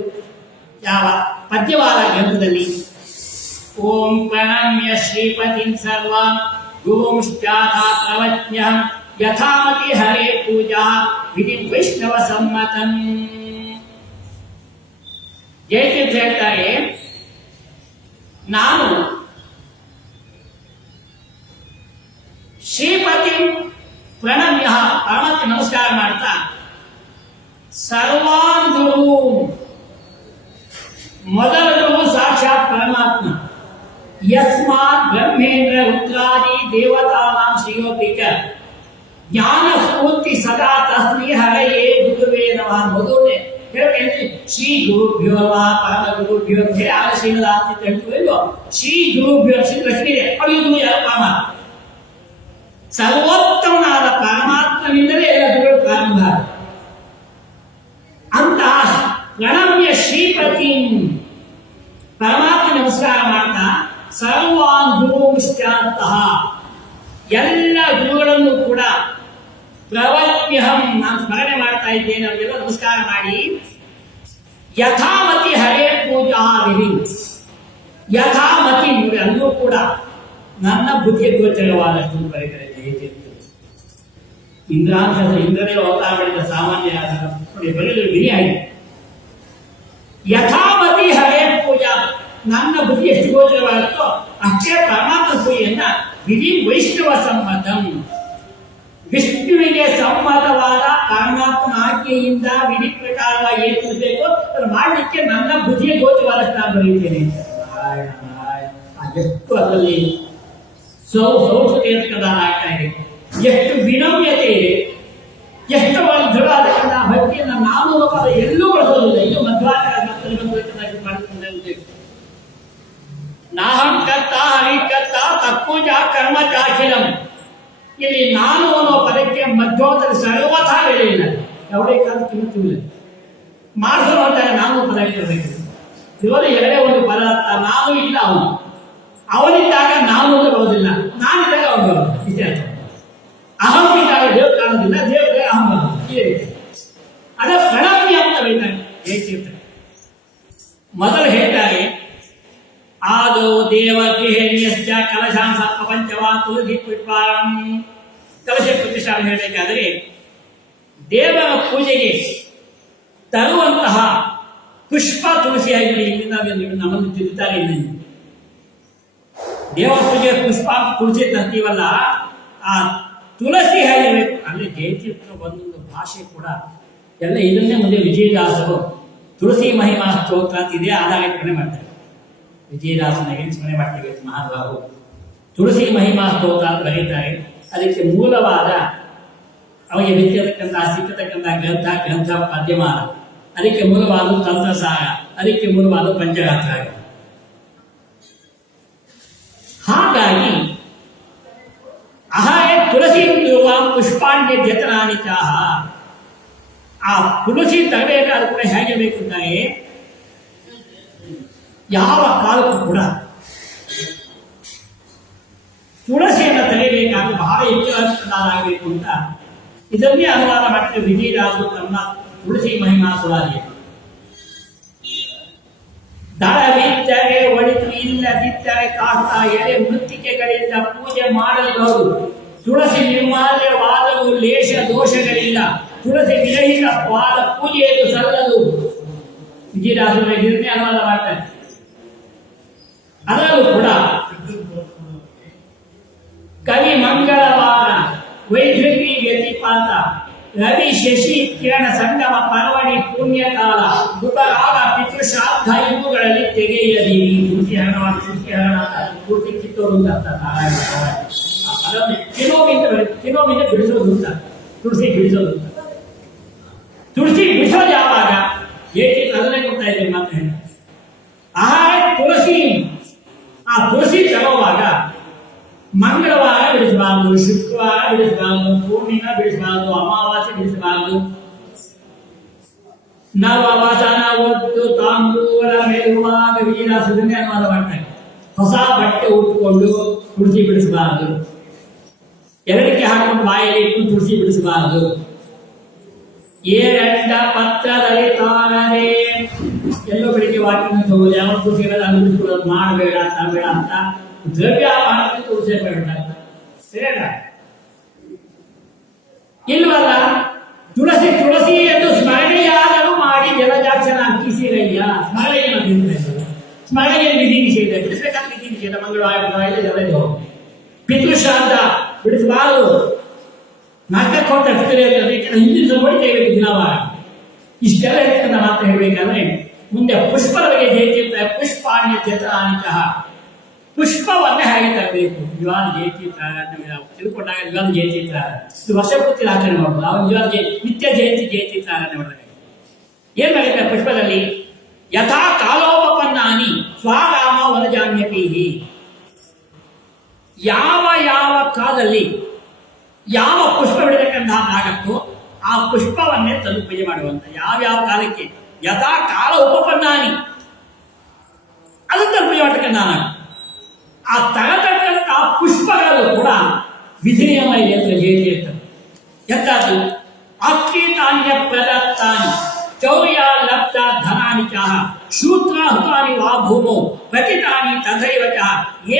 ಯಾವ ಪದ್ಯವಾದ ಗ್ರಂಥದಲ್ಲಿ. ಓಂ ಪ್ರಣಮ್ಯ ಶ್ರೀಪತಿಂ ಸರ್ವ ಗುರುಂಶ್ಚಾಥ ಪ್ರವಜ್ಞಂ ಯಥಾಮತಿ ಹರೇ ಪೂಜಾ ವಿಧಿ ವೈಷ್ಣವ ಸಮ್ಮತಂ. ಜಯತೀರ್ಥ ಹೇಳ್ತಾರೆ, ನಾನು ಶ್ರೀಪತಿ ಪ್ರಣಮ್ಯ ಪರಮಾತ್ಮ ನಮಸ್ಕಾರ ಮಾಡ್ತಾ ಸರ್ವಾನ್ ಗುರು, ಮೊದಲ ಗುರು ಸಾಕ್ಷಾತ್ ಪರಮಾತ್ಮ. ಯಸ್ಮಾತ್ ಬ್ರಹ್ಮೇಂದ್ರ ರುದ್ರಾದಿ ದೇವತಾನಾಂ ಶ್ರೇಯೋಪಿಕ ಜ್ಞಾನ ಸ್ಫೂರ್ತಿ ಸದಾ ತಸ್ಮೈ ಹರಯೇ ಗುರುವೇ ನಮಃ. ಮೊದಲನೇ ಹೇಳ್ತೇನೆ ಶ್ರೀ ಗುರುಭ್ಯೋ ನಮಃ ಪರಮ ಗುರುಭ್ಯೋ ಶ್ರೀನಾಥ ಅಂತ ಹೇಳ್ತೀವೋ. ಶ್ರೀ ಗುರುಭ್ಯೋ ಶ್ರೀ ಲಕ್ಷ್ಮೀ ಅವಿದು ಯಾರು? ಪರಮಾತ್ಮ. ಸರ್ವೋತ್ತಮನಾದ ಪರಮಾತ್ಮನಿಂದಲೇ ಎಲ್ಲ ಗುರುಗಳು ಪ್ರಾರಂಭ. ಅಂತಹ ಪ್ರಣಮ್ಯ ಶ್ರೀಪತಿ ಪರಮಾತ್ಮ ನಮಸ್ಕಾರ ಮಾಡ್ತಾ ಸರ್ವಾನ್ ಗುರುಂಶ್ಚಾಂತಹ ಎಲ್ಲ ಗುರುಗಳನ್ನು ಕೂಡ ಪ್ರವಜ್ಞ ನಮಮ್ಯಹಂ, ನಾನು ಸ್ಮರಣೆ ಮಾಡ್ತಾ ಇದ್ದೇನೆ, ಅವರಿಗೆಲ್ಲ ನಮಸ್ಕಾರ ಮಾಡಿ. ಯಥಾಮತಿ ಹರೇ ಪೂಜಾ ವಿಧಿ, ಯಥಾಮತಿ ನೋಡಿ ಅಲ್ಲೂ ಕೂಡ ನನ್ನ ಬುದ್ಧಿಯ ಗೋಚರವಾದಷ್ಟು ಬರೆದರೆ ಜಯತಿತ್ತು. ಇಂದ್ರನೇ ಅವತಾರ ಮಾಡಿದ ಸಾಮಾನ್ಯ ನೋಡಿ ಬರೆಯಲು ವಿಧಿ ಆಗಿದೆ. ಯಥಾಮತಿ ಹರೇ ಪೂಜಾ, ನನ್ನ ಬುದ್ಧಿ ಎಷ್ಟು ಗೋಚರವಾಗುತ್ತೋ ಅಷ್ಟೇ ಪರಮಾತ್ಮ ಪೂಜೆಯನ್ನ ವಿಧಿ ವೈಷ್ಣವ ಸಮ್ಮತಂ, ವಿಷ್ಣುವಿಗೆ ಸಮ್ಮತವಾದ ಪರಮಾತ್ಮನ ಆಜ್ಞೆಯಿಂದ ವಿಧಿ ಪ್ರಕಾರವಾಗಿ ಏನು ತಿಳಿಸಬೇಕು ಅದನ್ನು ಮಾಡಲಿಕ್ಕೆ ನನ್ನ ಬುದ್ಧಿಯ ಗೋಚರವಾದಷ್ಟು ನಾನು ಬರೆಯುತ್ತೇನೆ. ಎಷ್ಟು ಅದರಲ್ಲಿ ಸೌಷ್ಠತೆ ಆಗ್ತಾ ಇದೆ, ಎಷ್ಟು ವಿನಮ್ಯತೆ ಇದೆ, ಎಷ್ಟು ದೃಢವಾದ ಭಕ್ತಿಯನ್ನು ನಾನು ಪದ ಎಲ್ಲೂ ಬಳಸೋದಿಲ್ಲ. ಇದು ಮಧ್ವಾಚಾರ ನಾಹಂ ಕರ್ತ ಹರಿಕರ್ತ ತತ್ಪೂಜಾ ಕರ್ಮ ಚಾಖಿಲಂ. ಇಲ್ಲಿ ನಾನು ಅನ್ನೋ ಪದಕ್ಕೆ ಮಧ್ಯೋತ್ತರ ಸರ್ವಥಾ ಬೆಲೆ ಇಲ್ಲ, ಯಾವುದೇ ಕಾಲ ಕಿಮ್ಮತ್ತಿಲ್ಲ. ಮಾಡಿಸೋರು ಅಂತಾರೆ ನಾನು ಪದ ಇಟ್ಟಿರಬೇಕು, ಇವರು ಎರಡೇ ಒಂದು ಪದ ಅರ್ಥ. ನಾನು ಇಲ್ಲ ಅವನಿದ್ದಾಗ ನಾನು ಅಂತ ಬರೋದಿಲ್ಲ, ನಾನಿದ್ದಾಗ ಅವನು ಬರೋದು. ಇಷ್ಟೇ ಅರ್ಥ. ಅಹಂ ಇದ್ದಾಗ ದೇವ್ರು ಕಾಣೋದಿಲ್ಲ, ದೇವ್ರಿಗೆ ಅಹಂ ಬರೋದು. ಇದೇ ರೀತಿ ಅದ ಪ್ರಣಮ್ಯ ಅಂತ ಹೇಳ್ತಾರೆ. ಹೇಳ್ತಿರ್ತಾರೆ ಮೊದಲು ಹೇಳ್ತಾರೆ, ಆದೋ ದೇವ ಗೃಹೇಣ್ಯಶ್ಚ ಕಲಶಾಂ ಸರ್ಪ ಪಂಚವಾ ತುಳಸಿ ಪುಷ್ಪಾರಂ. ಕಲಶ ಪ್ರತಿಷ್ಠಾನ ಹೇಳಬೇಕಾದರೆ ದೇವರ ಪೂಜೆಗೆ ತರುವಂತಹ ಪುಷ್ಪ ತುಳಸಿಯಾಗಿ ಇಲ್ಲಿಂದ ನಮ್ಮನ್ನು ತಿರುತ್ತಾರೆ. ದೇವರ ಪೂಜೆಗೆ ಪುಷ್ಪ ತುಳಸಿ ತರ್ತೀವಲ್ಲ, ಆ ತುಳಸಿ ಹೇಳಬೇಕು. ಅಲ್ಲಿ ಜಯತೀರ್ಥ ಒಂದೊಂದು ಭಾಷೆ ಕೂಡ ಎಲ್ಲ ಇದನ್ನೇ ಮುಂದೆ ವಿಜಯದಾಸರು ತುಳಸಿ ಮಹಿಮಾ ಸ್ತೋತ್ರ ಅಂತ ಇದೇ ಆಧಾರ ಇಟ್ಕೊಂಡೆ ಮಾಡ್ತಾರೆ. ವಿಜಯದಾಸನಿಗೆ ಸ್ಮರಣೆ ಮಾಡ್ತೀವಿ ಮಹಾನುಭಾವರು ತುಳಸಿ ಮಹಿಮಾ ಸ್ತೋತ್ರ ಅಂತ ಬರೀತಾರೆ. ಅದಕ್ಕೆ ಮೂಲವಾದ ಅವರಿಗೆ ಸಿಕ್ಕತಕ್ಕಂಥ ಗ್ರಂಥ ಪದ್ಯಮಾನ, ಅದಕ್ಕೆ ಮೂಲವಾದ ತಂತ್ರಸಾರ, ಅದಕ್ಕೆ ಮೂಲವಾದ ಪಂಚರಾತ್ರ. ಹಾಗಾಗಿ ಅಹಾಯ ತುಳಸಿ ಪುಷ್ಪಾಣ್ಯ ಜತನಾನಿ ಚಾಹ, ಆ ತುಳಸಿ ತರಬೇಕಾದ್ರೂ ಕೂಡ ಹೇಗೆ ಬೇಕು ಅಂತಾರೆ, ಯಾವ ಕಾಲಕ್ಕೂ ಕೂಡ ತುಳಸಿಯನ್ನು ತೆಗೆಯಬೇಕಾದ್ರೆ ಬಹಳ ಎಚ್ಚರದಾಗಬೇಕು ಅಂತ ಇದನ್ನೇ ಅನುವಾದ ಮಾಡ್ತಾರೆ ವಿಜಯದಾಸರು ತಮ್ಮ ತುಳಸಿ ಮಹಿಮಾ ಸುರಾದಿ. ದಳವಿದ್ದರೆ ಒಳಿತು, ಇಲ್ಲದಿದ್ದರೆ ಕಾಷ್ಟ, ಎಳೆ ಮೃತ್ತಿಕೆಗಳಿಂದ ಪೂಜೆ ಮಾಡಬಹುದು. ತುಳಸಿ ನಿರ್ಮಾಲ್ಯವಾದವು ಲೇಷ ದೋಷಗಳಿಲ್ಲ, ತುಳಸಿ ವಿರಹಿತವಾದ ಪೂಜೆಯನ್ನು ಸಲ್ಲದು. ವಿಜಯದಾಸರು ಇದನ್ನೇ ಅನುವಾದ ಮಾಡ್ತಾರೆ. ಅದರಲ್ಲೂ ಕೂಡ ಕವಿ ಮಂಗಳವಾರ ವೈದ್ಯುತಿ ವ್ಯತಿಪಾತ ರವಿ ಶಶಿ ಕಿರಣ ಸಂಗಮ ಪರ್ವಣಿ ಪುಣ್ಯಕಾಲ ಗುಟರಾಗ ಪಿತೃಶ್ರಾದ್ದ ಇವುಗಳಲ್ಲಿ ತೆಗೆಯದೀರಿ. ತುಳಸಿ ಹರಣವಾದ ತುಳಸಿ ಹರಣ ಪೂರ್ತಿ ಕಿತ್ತೋರು ಅಂತ ತಿನ್ನೋಮಿಂದ ಬಿಡಿಸೋದು ಅಂತ, ತುಳಸಿ ಬಿಡಿಸೋದು ಅಂತ. ತುಳಸಿ ಬಿಡಿಸೋದು ಯಾವಾಗ ಏಕೆ ಅದನ್ನೇ ಕೊಡ್ತಾ ಇದ್ದೇನೆ ಮಾತ್ರ. ಆಹಾರ ತುಳಸಿ, ಆ ತುಳಸಿ ತರುವಾಗ ಮಂಗಳವಾರ ಬಿಡಿಸಬಾರದು, ಶುಕ್ರವಾರ ಬಿಡಿಸಬಾರದು, ಪೂರ್ಣಿಮಾ ಬಿಡಿಸಬಾರದು, ಅಮಾವಾಸ್ಯೆ ಬಿಡಿಸಬಾರದು. ನವವಸನ ಒತ್ತು ತಾಂಬೂಲ ಮೆಲುವಾಗ ವಿಜಯದಾಸರನ್ನೇ ಅನುವಾದ ಮಾಡ್ತಾರೆ. ಹೊಸ ಬಟ್ಟೆ ಉಟ್ಕೊಂಡು ತುಳಸಿ ಬಿಡಿಸಬಾರದು, ಎರಡಕ್ಕೆ ಹಾಕೊಂಡು ಬಾಯಲ್ಲಿ ಇಟ್ಟು ತುಳಸಿ ಬಿಡಿಸಬಾರದು. ಏರಂಡ ಪತ್ರದಲ್ಲಿ ತಾನರೇ, ಎಲ್ಲೋ ಬೆಳಿಗ್ಗೆ ವಾಕಿಂಗ್ ಹೋಗೋದು, ಯಾವ ತುಳಸಿ ಬಿಡಿಸ್ಕೊಳ್ಳೋದು ಮಾಡಬೇಡ ತರಬೇಡ ಅಂತ ದ್ರವ್ಯ ಮಾಡಕ್ಕೆ ತುಳಸಿ ಬೇಡ ಸೇಡ ಇಲ್ವಲ್ಲ. ತುಳಸಿ ತುಳಸಿ ಎಂದು ಸ್ಮರಣೆಯಾದರೂ ಮಾಡಿ ಜಲಜಾಕ್ಷರ ಅಂಕಿಸಿರಯ್ಯ. ಸ್ಮರಣೆಯನ್ನು ಸ್ಮರಣೆಯನ್ನು ವಿಧಿ ನಿಷೇಧ, ಬಿಡಿಸಬೇಕಂತ ವಿಧಿ ನಿಷೇಧ. ಮಂಗಳವಾರ ಜಲದು ಪಿತೃಶ್ರಾದ್ದ ಬಿಡಿಸಬಾರದು, ನಾಲ್ಕಕ್ಕೆ ಹೊರಟ ಹಿಂದಿನ ಹೊಡಿತೇವೆ ದಿನವಾರ. ಇಷ್ಟೆಲ್ಲ ಇರ್ತಕ್ಕಂಥ ಮಾತು ಹೇಳಬೇಕಾದ್ರೆ ಮುಂದೆ ಪುಷ್ಪದ ಬಗ್ಗೆ ಜಯತೀರ್ಥ ಪುಷ್ಪಾಣ್ಯ ಚೇತನಾನಿಕಃ, ಪುಷ್ಪವನ್ನೇ ಹೇಗೆ ತರಬೇಕು. ನಿಜವಾದ ಜಯತೀರ್ಥ ತಿಳ್ಕೊಂಡಾಗ ನಿಜವಾದ ಜಯತೀರ್ಥ ಇದು ವರ್ಷ ಪೂರ್ತಿ ಆಚರಣೆ ಮಾಡೋದು. ನಾವು ನಿಜವಾದ ನಿತ್ಯ ಜಯಂತಿ ಜಯತೀರ್ಥ ಆಚರಣೆ ಮಾಡಿದಾಗ ಏನ್ ಮಾಡಿದ್ದಾರೆ ಪುಷ್ಪದಲ್ಲಿ, ಯಥಾ ಕಾಲೋಪನ್ನಾನಿ ಸ್ವಾಗಾಮ ವನಜಾಮ್ಯಪೀಹಿ. ಯಾವ ಯಾವ ಕಾಲದಲ್ಲಿ ಯಾವ ಪುಷ್ಪ ಬಿಡತಕ್ಕಂತಹದ್ದಾಗತ್ತೋ ಆ ಪುಷ್ಪವನ್ನೇ ತಂದು ಪೂಜೆ ಮಾಡುವಂತ. ಯಾವ್ಯಾವ ಕಾಲಕ್ಕೆ ಯಥಾ ಕಾಲ ಉಪಪನ್ನಾನಿ ಅದನ್ನ ಪೂಜೆ ಮಾಡ್ತಕ್ಕಂಥ ಆ ತಗತಕ್ಕಂಥ ಪುಷ್ಪಗಳು ಕೂಡ ವಿಧಿ ನಿಯಮ ಇದೆ ಅಂತ ಹೇಳಿ ಹೇಳ್ತಾರೆ. ಎಂತಾದ್ರು ಆಕ್ರೀತಾನ್ಯ ಪ್ರದತ್ತಾನಿ ಚೌರ್ಯ ಲಬ್ಧ ಧನಾನಿ ಚ ಶೂದ್ರಾಹುತಾನಿ ವಾ ಭೂಮೋ ಪತಿತಾನಿ ತಥೈವ ಚ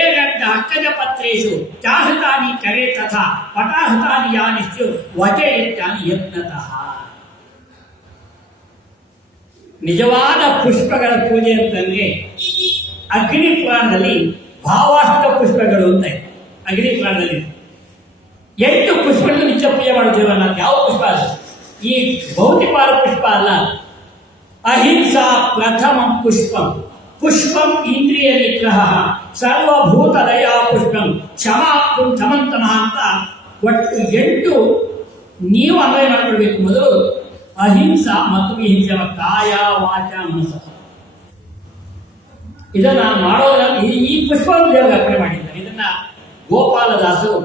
ಏರಂತ ಅಕ್ಕಜ ಪತ್ರೇಷು ಚಾಹುತಾನಿ ಕರೆ ತಥಾ ಪಟಾಹುತಾನಿ ಯಾನಿಶ್ಚು ವಚಯಿತ್ಯಾನಿ ಯತ್ನತಃ. ನಿಜವಾದ ಪುಷ್ಪಗಳ ಪೂಜೆ ಅಂತಂದ್ರೆ ಅಗ್ನಿ ಪುರಾಣದಲ್ಲಿ ಭಾವಾಷ್ಟ ಪುಷ್ಪಗಳು ಅಂತ ಇದೆ. ಅಗ್ನಿ ಪುರಾಣದಲ್ಲಿ 8 ಪುಷ್ಪಗಳನ್ನು ನಿತ್ಯ ಪೂಜೆ ಮಾಡುತ್ತೇವಲ್ಲ, ಯಾವ ಪುಷ್ಪ ಅಲ್ಲ, ಈ ಭೌತಿಕವಾದ ಪುಷ್ಪ ಅಲ್ಲ. ಅಹಿಂಸಾ ಪ್ರಥಮ ಪುಷ್ಪಂ ಪುಷ್ಪಂ ಇಂದ್ರಿಯ ನಿಗ್ರಹ ಸರ್ವಭೂತ ದಯಾ ಪುಷ್ಪಂ ಕ್ಷಮಾಪುಂ ಸಮಂತನಃ ಅಂತ ಒಟ್ಟು 8 ನೀವು ಅನ್ವಯ ಮಾಡಿಕೊಳ್ಬೇಕು. ಮೊದಲು ಅಹಿಂಸಾ ಮತ್ತು ವಿಹಿಂಸಾ ಕಾಯ ವಾಚ ಮನಸ್ಸ. ಇದನ್ನ ಮಾಡೋದ್ರಲ್ಲಿ ಈ ಪುಷ್ಪವನ್ನು ದೇವರಿಗೆ ಅರ್ಪಣೆ ಮಾಡಿದ್ದಾರೆ. ಇದನ್ನ ಗೋಪಾಲದಾಸರು